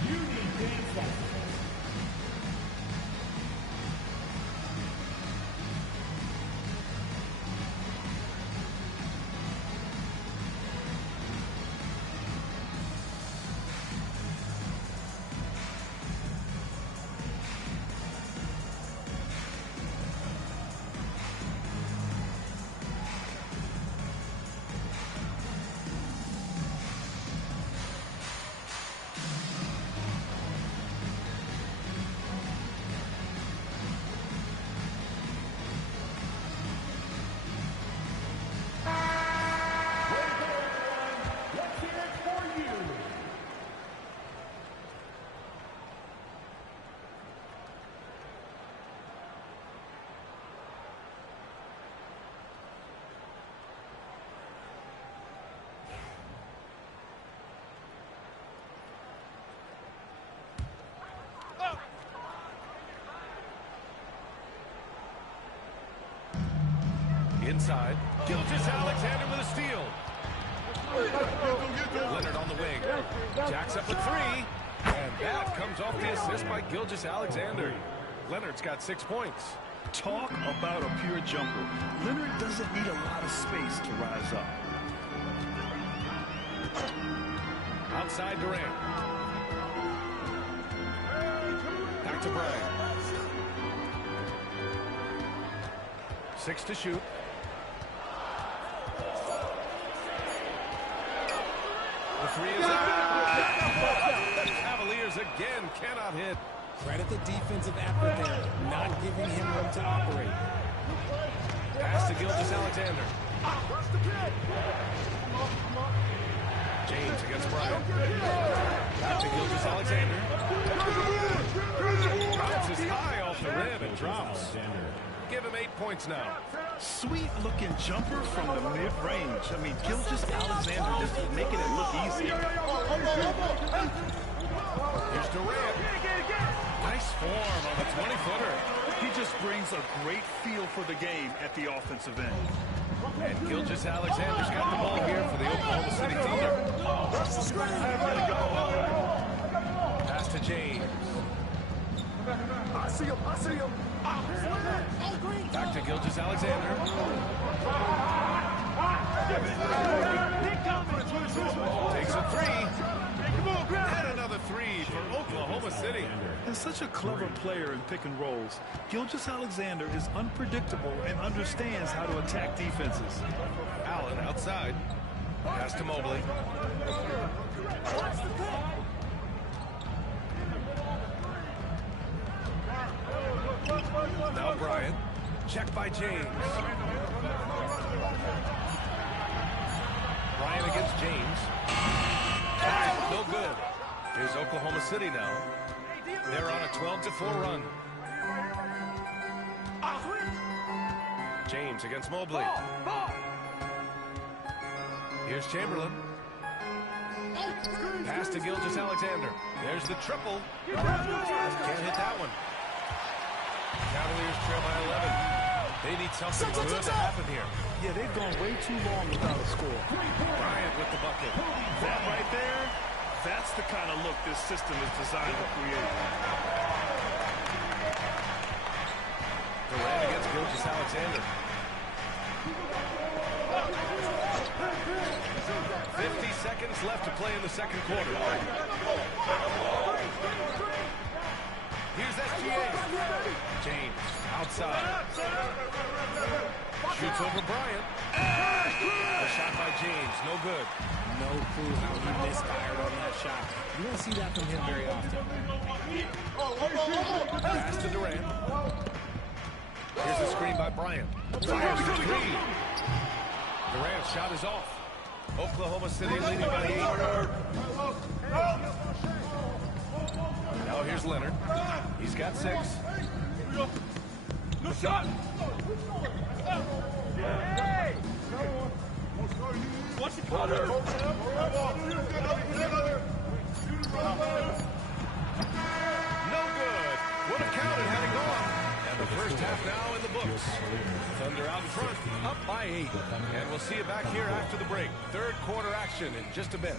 You need dance lessons. Inside. Gilgeous-Alexander with a steal. Leonard on the wing. Jacks up a three. And that comes off the assist by Gilgeous-Alexander. Leonard's got 6 points. Talk about a pure jumper. Leonard doesn't need a lot of space to rise up. Outside Durant. Back to Bryant. 6 to shoot. The three is out. The Cavaliers again cannot hit. Credit the defensive effort there, not giving him room to operate. Pass to Gilgeous-Alexander. James against Bryant. Back to Gilgeous-Alexander. Bounces high off the rim and drops. Give him 8 points now. Sweet-looking jumper from the mid-range. I mean, Gilgeous-Alexander just making it look easy. Here's Durant. Nice form on the 20-footer. He just brings a great feel for the game at the offensive end. And Gilgeous-Alexander's got the ball here for the Oklahoma City Thunder. Pass to James. I see him. Back to Gilgeous-Alexander. Takes a three. And another three for Oklahoma City. He's such a clever player in pick and rolls. Gilgeous-Alexander is unpredictable and understands how to attack defenses. Allen outside. Pass to Mobley. Now Bryant. Check by James. Bryant against James. No good. Here's Oklahoma City now. They're on a 12-4 run. James against Mobley. Here's Chamberlain. Pass to Gilgeous-Alexander. There's the triple. Can't hit that one. Cavaliers trail by 11. They need something good to happen here. Yeah, they've gone way too long without a score. Bryant with the bucket. That right there, that's the kind of look this system is designed to create. Durant against Gilgeous-Alexander. 50 seconds left to play in the second quarter. Here's SGA. James outside. Shoots over Bryant. A shot by James, no good. No clue how he misfired on that shot. You don't see that from him very often. Pass to Durant. Here's a screen by Bryant. Fires the three. Durant's shot is off. Oklahoma City leading by 8. Now here's Leonard. He's got 6. No shot. Hey! Watch the cutter. No good. Would have counted had it gone. And the first half now in the books. Thunder out in front, up by 8. And we'll see you back here after the break. Third quarter action in just a bit.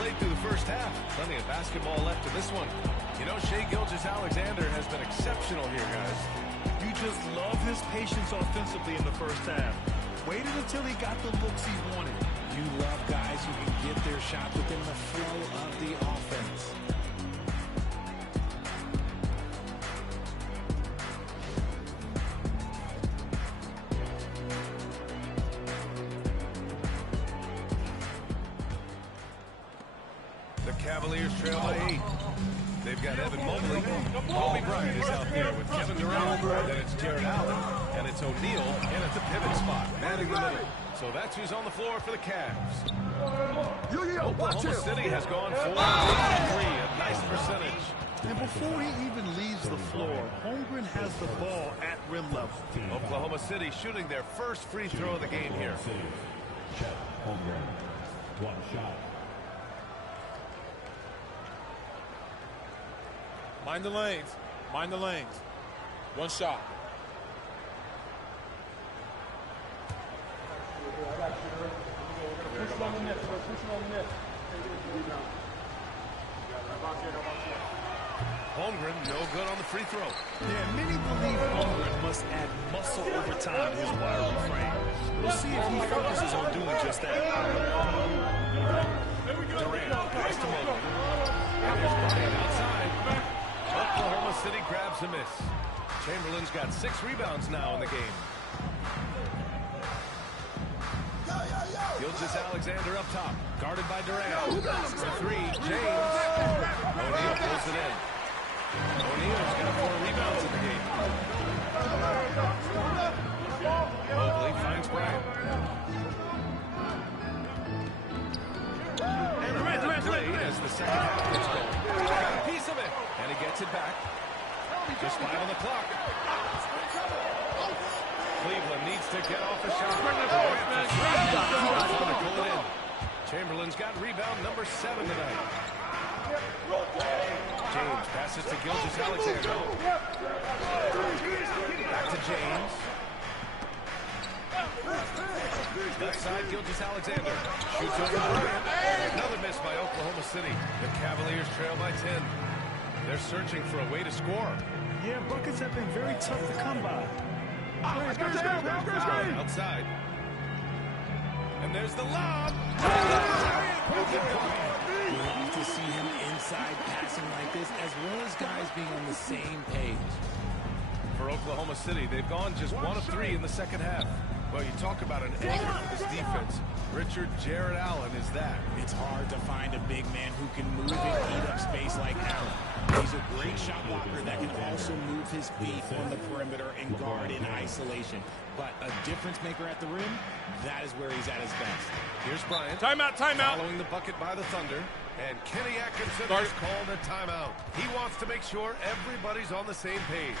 Played through the first half. Plenty of basketball left in this one. You know, Shai Gilgeous-Alexander has been exceptional here, guys. You just love his patience offensively in the first half. waited until he got the looks he wanted. You love guys who can get their shot within the flow of the offense. The Cavaliers trail by 8. They've got Evan Mobley. Kobe Bryant is out there with Kevin Durant. Then it's Jared Allen. And it's O'Neal in at the pivot spot, manning the middle. So that's who's on the floor for the Cavs. Oklahoma City has gone 4 of 3, a nice percentage. And before he even leaves the floor, Holmgren has the ball at rim level. Oklahoma City shooting their first free throw of the game here. Chet Holmgren, one shot. Mind the lanes. Mind the lanes. One shot. Holmgren, no good on the free throw. Yeah, many believe Holmgren must add muscle over time to his wiry frame. We'll see if he focuses on doing just that. Durant, pass to Mobley. And here's Bryant outside. Oklahoma City grabs a miss. Chamberlain's got 6 rebounds now in the game. Gilgeous-Alexander up top, guarded by Durant. For 3, James. O'Neal pulls it in. O'Neal's got 4 rebounds in the game. Mobley finds Bryant. And a play as the second half gets going. Got a piece of it, and he gets it back. Just 5 on the clock. Cleveland needs to get off a shot. Pull it in. Chamberlain's got rebound number 7 tonight. James passes to Gilgeous-Alexander. Back to James. Left side, Gilgeous-Alexander. Shoots over Bryant. Another miss by Oklahoma City. The Cavaliers trail by 10. They're searching for a way to score. Yeah, buckets have been very tough to come by. Outside. And there's the lob. You love to see him inside passing like this, as well as guys being on the same page. For Oklahoma City, they've gone just 1 of 3 in the second half. Well, you talk about an anchor for this defense. Richard Jared Allen is that. It's hard to find a big man who can move and eat up space like Allen. He's a great shot blocker that can also move his feet on the perimeter and guard in isolation. But a difference maker at the rim, that is where he's at his best. Here's Bryant. Timeout, timeout. Following the bucket by the Thunder. And Kenny Atkinson has called a timeout. He wants to make sure everybody's on the same page.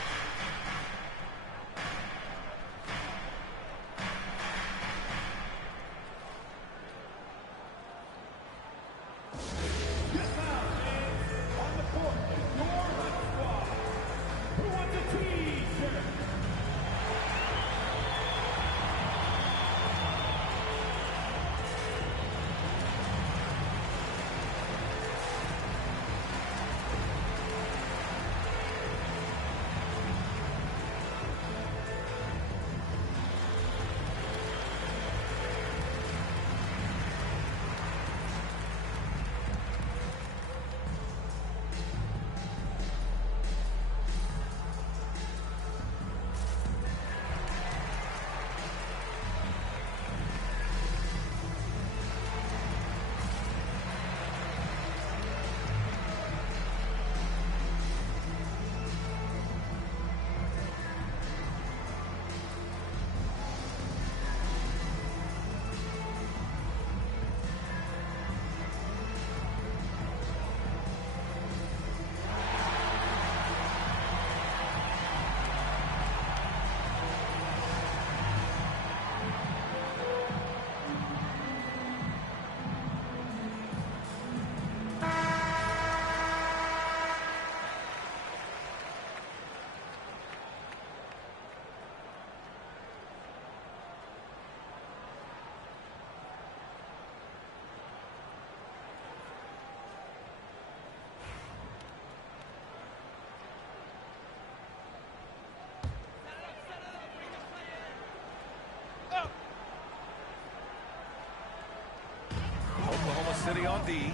City on D.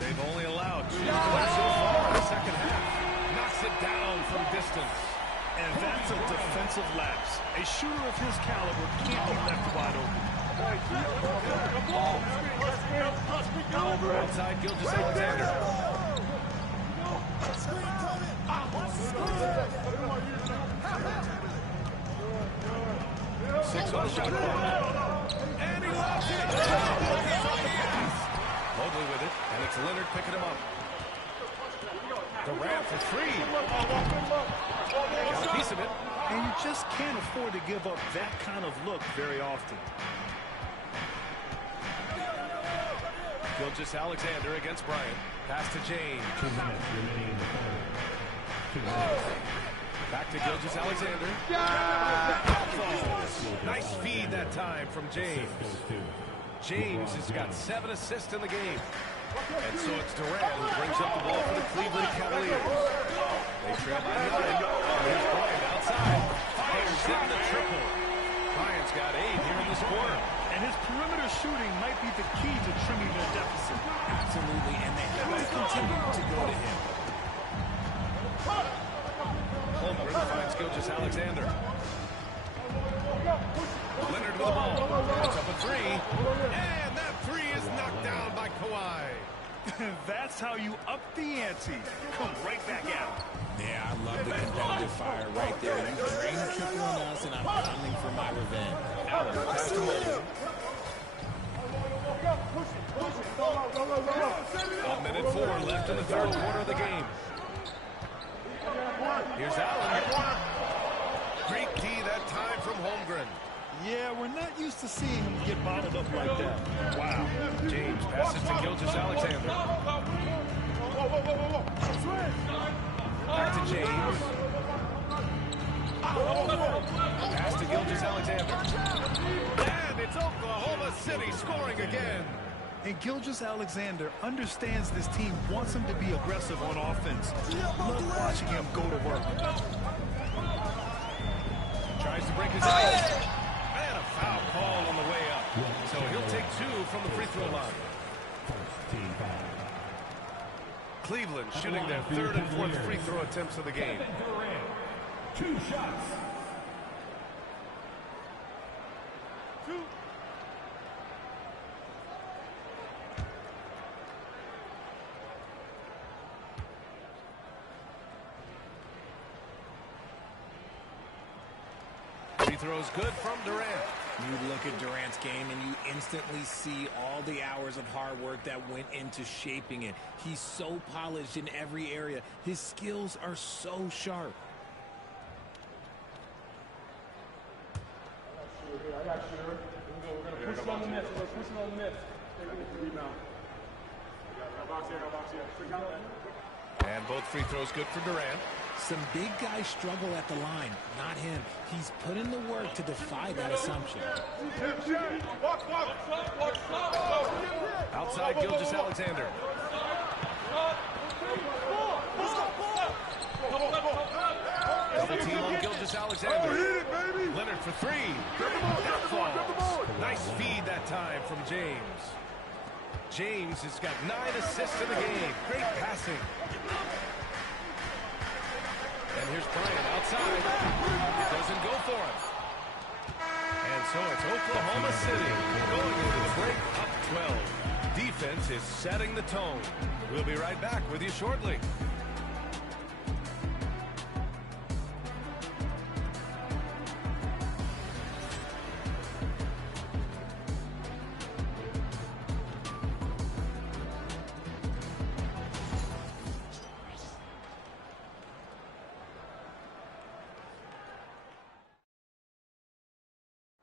They've only allowed 2 points so far in the second half. Knocks it down from distance. And that's a defensive lapse. A shooter of his caliber can't be left wide open. Outside Gilgeous-Alexander. 6 on the shot clock. And he lost it. Mobley with it, and it's Leonard picking him up. Durant for 3. Got a piece of it. And you just can't afford to give up that kind of look very often. Gilgeous-Alexander against Bryant. Pass to James. 2 minutes remaining in the quarter. 2 minutes. Back to Gilgeous-Alexander. Nice feed that time from James. James has got 7 assists in the game. And so it's Durant who brings up the ball for the Cleveland Cavaliers. They trail by 9. Here's Bryant outside. Fires in the triple. Bryant's got 8 here in this quarter. And his perimeter shooting might be the key to trimming their deficit. Absolutely, and they have to continue to go to him. Holmgren finds Gilgeous-Alexander. Leonard with the ball. Puts up a 3. And that 3 is knocked down by Kawhi. That's how you up the ante. Come right back out. Yeah, I love the competitive fire right there. You drain the triple on us, and I'm coming for my revenge. Allen, pass to Mobley. 1:04 left in the third quarter of the game. Here's Allen. Great D that time from Holmgren. Yeah, we're not used to seeing him get bottled up like that. Wow. James passes to Gilgeous-Alexander. Back to James. Pass to Gilgeous-Alexander. And it's Oklahoma City scoring again. And Gilgeous-Alexander understands this team wants him to be aggressive on offense. Love watching him go to work. Tries to break his ice. And a foul call on the way up. So he'll take 2 from the free throw line. Cleveland shooting their 3rd and 4th free throw attempts of the game. 2 shots. Free throws good from Durant. You look at Durant's game and you instantly see all the hours of hard work that went into shaping it. He's so polished in every area. His skills are so sharp. I got you. We're going to push it on the net. We're pushing on the net. Rebound. And both free throws good for Durant. Some big guys struggle at the line, not him. He's put in the work to defy that assumption. Outside Gilgeous-Alexander. Double team on Gilgeous-Alexander. Leonard for 3. That falls. Nice feed that time from James. James has got 9 assists in the game. Great passing. And here's Bryant outside. It doesn't go for him. And so it's Oklahoma City going into the break up 12. Defense is setting the tone. We'll be right back with you shortly.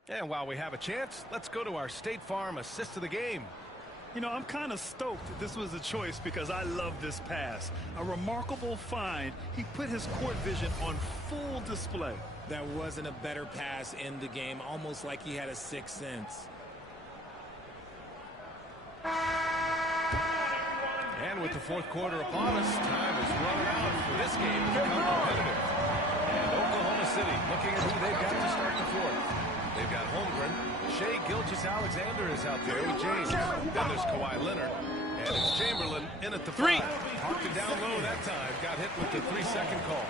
And while we have a chance, let's go to our State Farm assist of the game. You know, I'm kind of stoked this was a choice because I love this pass. A remarkable find. He put his court vision on full display. There wasn't a better pass in the game, almost like he had a sixth sense. And with the fourth quarter upon us, time is running out for this game to become competitive. And Oklahoma City looking at who they've got to start the fourth. They've got Holmgren, Shea Gilgeous-Alexander is out there with James. Then there's Kawhi Leonard. And it's Chamberlain in at the 5. Parked it down low that time. Got hit with the 3-second call.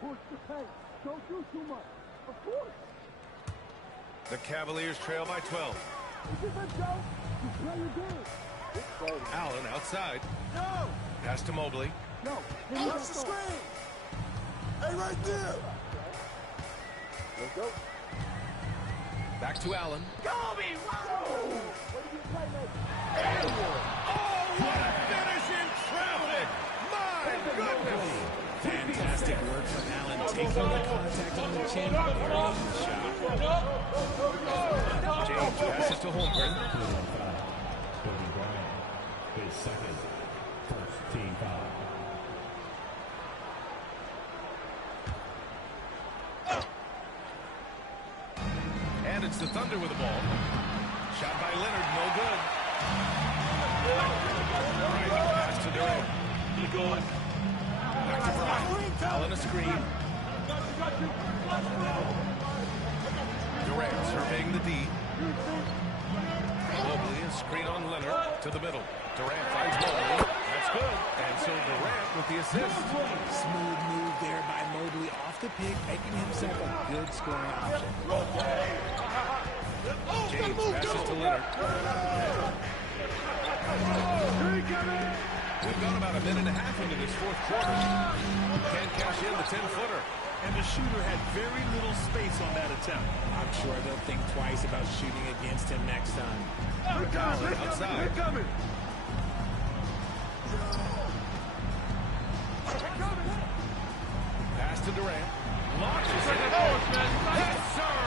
Push the pace. Don't do too much. Of course. The Cavaliers trail by 12. This is a joke. You play your game. Allen outside. No. Pass to Mobley. No. Watch the screen. Hey, right there. Let's go. Back to Allen. Kobe! Whoa! What did you play, mate? Oh, what a finish in traffic! My goodness! Fantastic work from Allen, taking the contact on the chin, burying the shot. James passes to Holmgren. Kobe Bryant, his second first team foul. And it's the Thunder with the ball. Shot by Leonard, no good. Right, pass to Durant. Back to Bryant. Allen a screen. Durant surveying the D. Mobley a screen on Leonard to the middle. Durant finds Mobley. That's good. And so Durant with the assist. Smooth move there by Mobley off the pick, making himself a good scoring option. James passes to Leonard. We've gone about a minute and a half into this fourth quarter. Can't cash in the 10-footer. And the shooter had very little space on that attempt. I'm sure they'll think twice about shooting against him next time. Outside. Pass to Durant. Launches it. Yes, sir!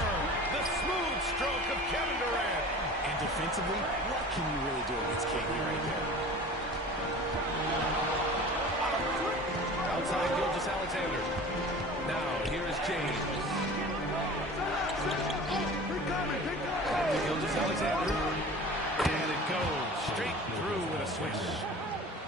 The smooth stroke of Kevin Durant. And defensively, what can you really do against KD right there? Outside Gilgeous-Alexander. Now, here is James. Gilgeous-Alexander. And it goes straight through with a swish.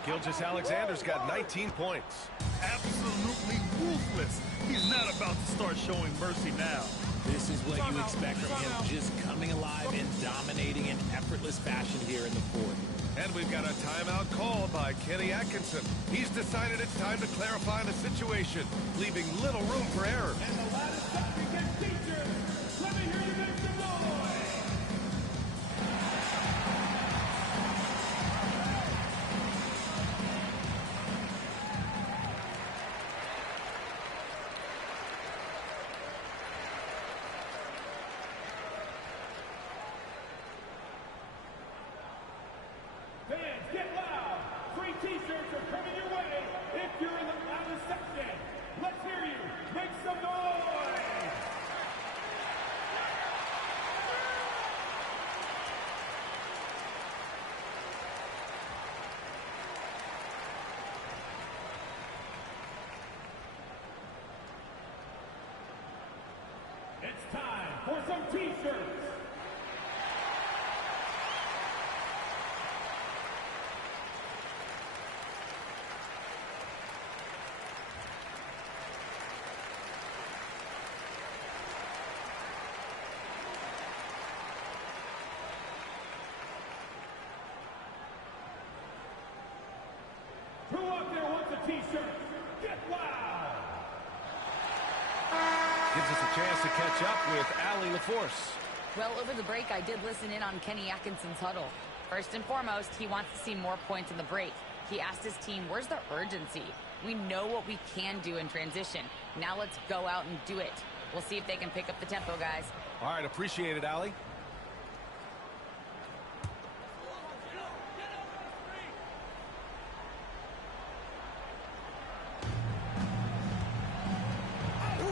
Gilgeous-Alexander's got 19 points. Absolutely ruthless. He's not about to start showing mercy now. This is what you expect from him, just coming alive and dominating in effortless fashion here in the fourth. And we've got a timeout called by Kenny Atkinson. He's decided it's time to clarify the situation, leaving little room for error. And the latest second gets teacher. Let me hear you make some noise. Fans, get loud. Free t-shirts are coming your way if you're in the loudest section. Let's hear you. Make some noise. It's time for some t-shirts. Who out there wants a t-shirt? Get loud! Gives us a chance to catch up with Allie LaForce. Well, over the break, I did listen in on Kenny Atkinson's huddle. First and foremost, he wants to see more points in the break. He asked his team, where's the urgency? We know what we can do in transition. Now let's go out and do it. We'll see if they can pick up the tempo, guys. All right, appreciate it, Allie.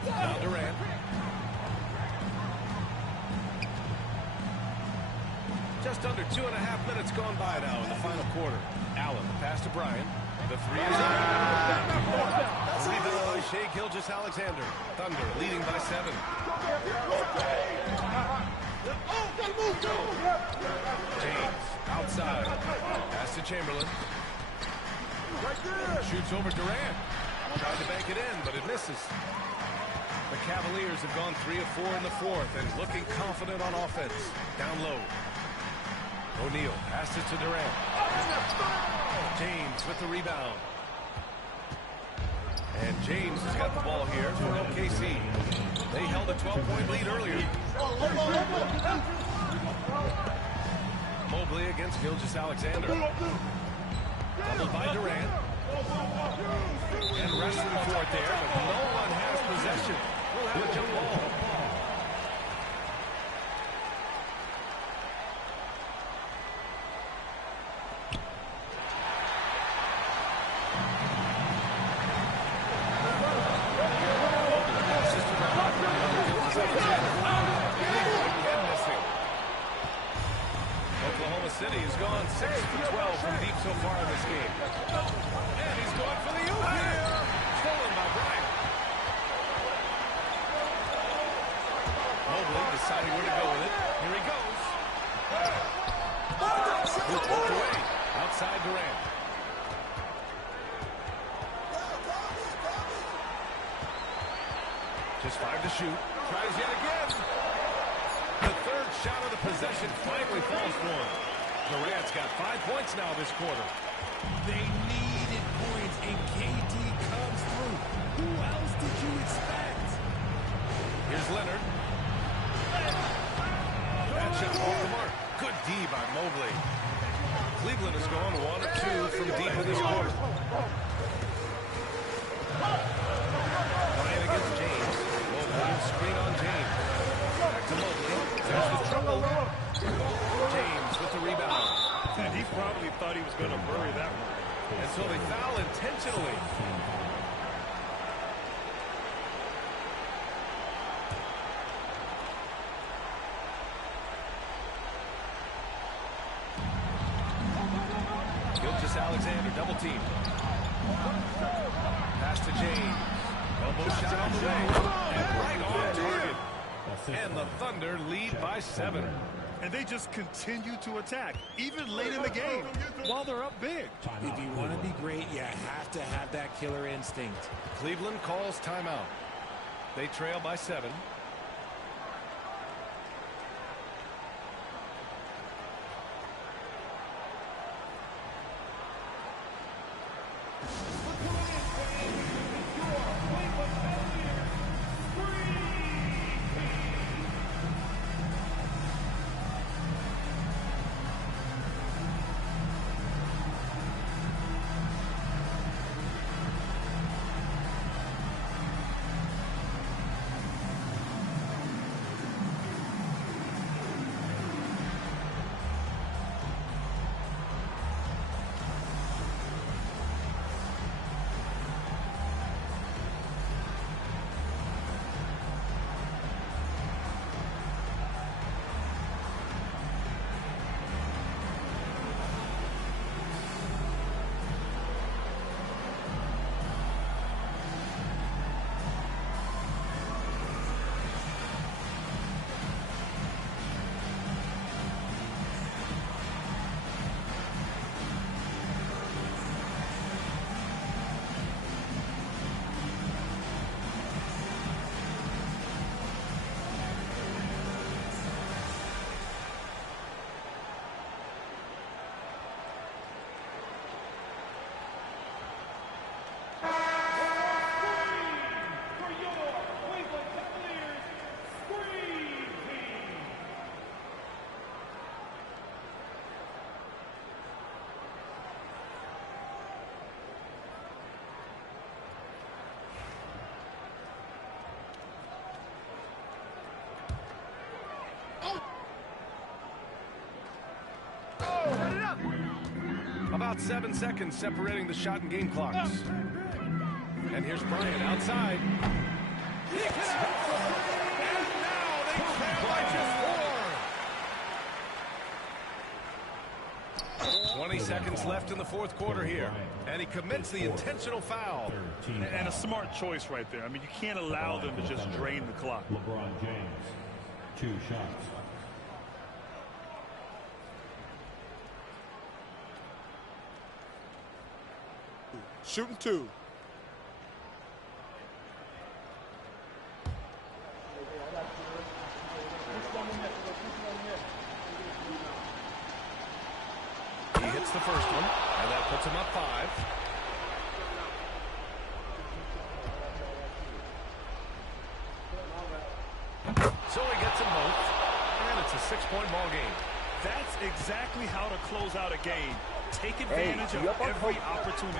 Now Durant. Just under 2.5 minutes gone by now in the final quarter. Allen, the pass to Bryant. The three is up. Rebound by Shai Gilgeous-Alexander. Thunder leading by 7. James outside. Pass to Chamberlain. Shoots over Durant. Tried to bank it in, but it misses. The Cavaliers have gone 3 of 4 in the fourth and looking confident on offense. Down low. O'Neal passes to Durant. James with the rebound. And James has got the ball here for OKC. They held a 12-point lead earlier. Mobley against Gilgeous-Alexander. Doubled by Durant. And wrestling for it there, but no one has possession. Good jump ball. Oklahoma City has gone 6 for 12 from deep so far in this game. And he's going for the oop here. Stolen by Bryant. Mobley deciding where to go with it. Here he goes. Poked away. Outside Durant. Just 5 to shoot. Tries yet again. The third shot of the possession finally falls for him. Durant's got 5 points now this quarter. They needed points, and KD comes through. Who else did you expect? Here's Leonard. That shot off the mark. Good D by Mobley. Cleveland has gone 1 of 2 from deep in this quarter. Bryant against James. Mobley screen on James. Back to Mobley. There's the triple. James with the rebound. And he probably thought he was going to bury that one. And so they foul intentionally. Gilgeous-Alexander double team. Pass to James. Elbow shot on the way. And right on target. And the Thunder lead by 7. And they just continue to attack, even late in the game, while they're up big. If you want to be great, you have to have that killer instinct. Cleveland calls timeout. They trail by 7. About 7 seconds separating the shot and game clocks. And here's Bryant outside. He can and now they trail by just 4. 20 seconds left in the fourth quarter here. And he commits the intentional foul. And a smart choice right there. I mean, you can't allow them to just drain the clock. LeBron James, 2 shots. Shooting 2. the first one, and that puts him up 5. So he gets them both, and it's a 6-point ball game. That's exactly how to close out a game. Take advantage of every opportunity.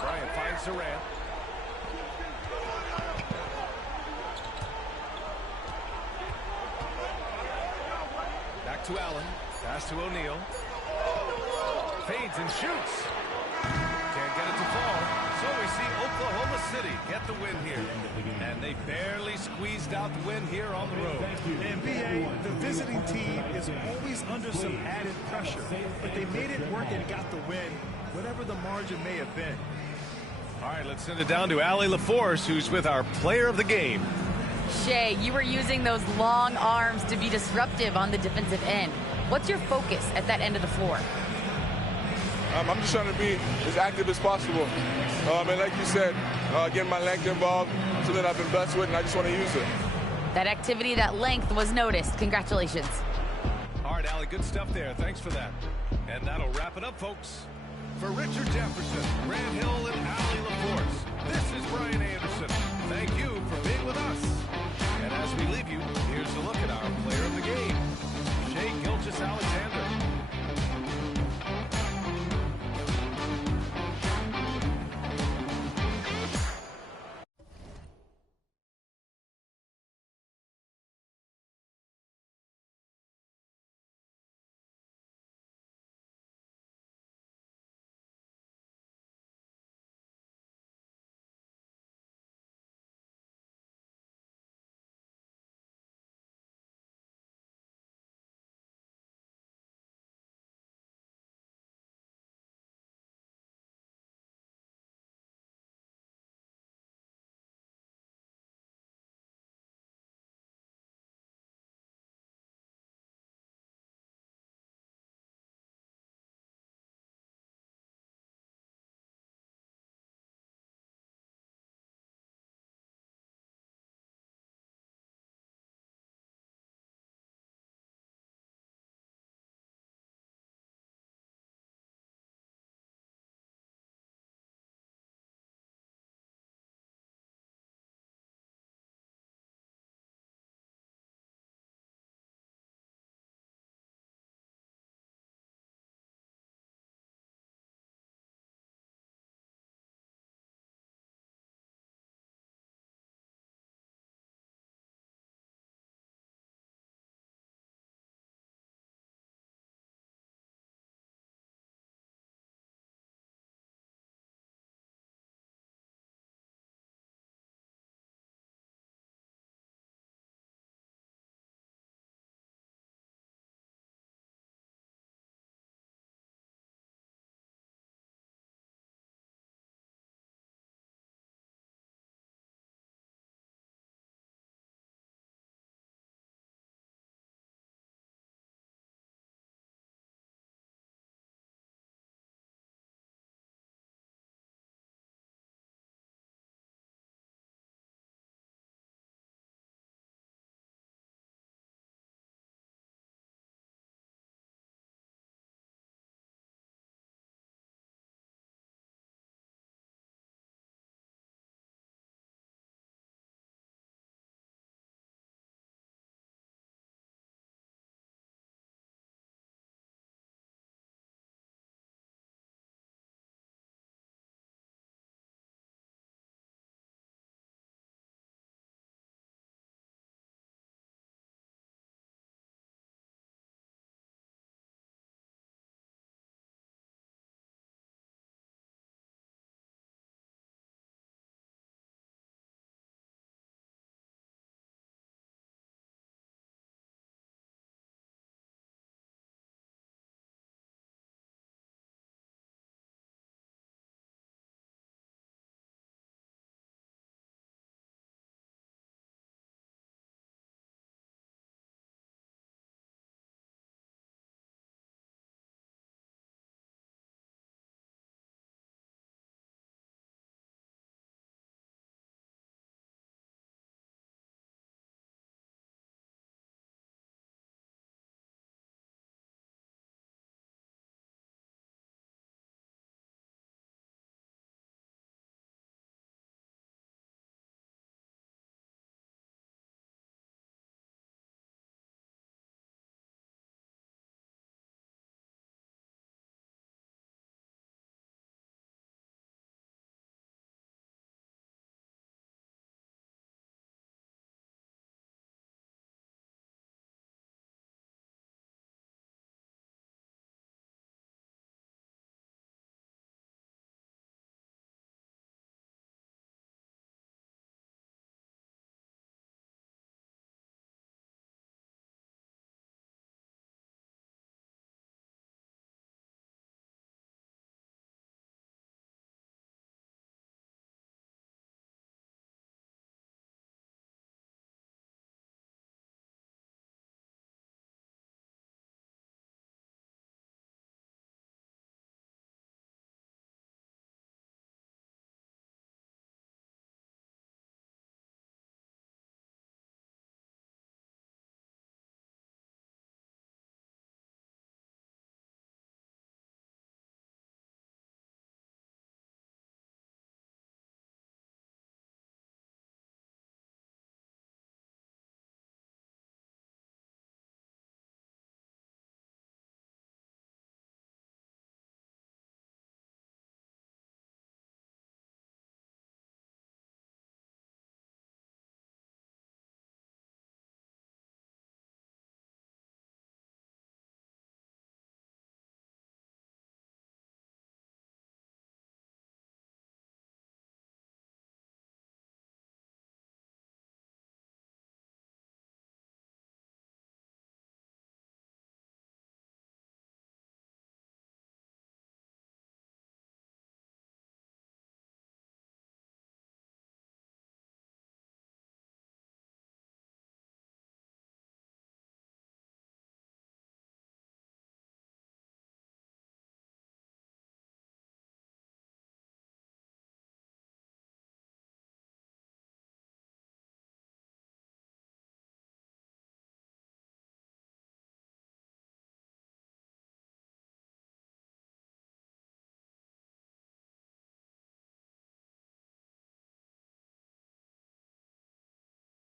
Bryant finds Durant. Back to Allen. Pass to O'Neal. Fades and shoots. Can't get it to fall. So we see Oklahoma City get the win here. And they barely squeezed out the win here on the road. And BA, the visiting team is always under some added pressure. But they made it work and got the win, whatever the margin may have been. All right, let's send it down to Allie LaForce, who's with our player of the game. Shea, you were using those long arms to be disruptive on the defensive end. What's your focus at that end of the floor? I'm just trying to be as active as possible. And like you said, getting my length involved, something I've been blessed with, and I just want to use it. That activity, that length was noticed. Congratulations. All right, Allie, good stuff there. Thanks for that. And that'll wrap it up, folks. For Richard Jefferson, Grant Hill, and Allie LaForce, this is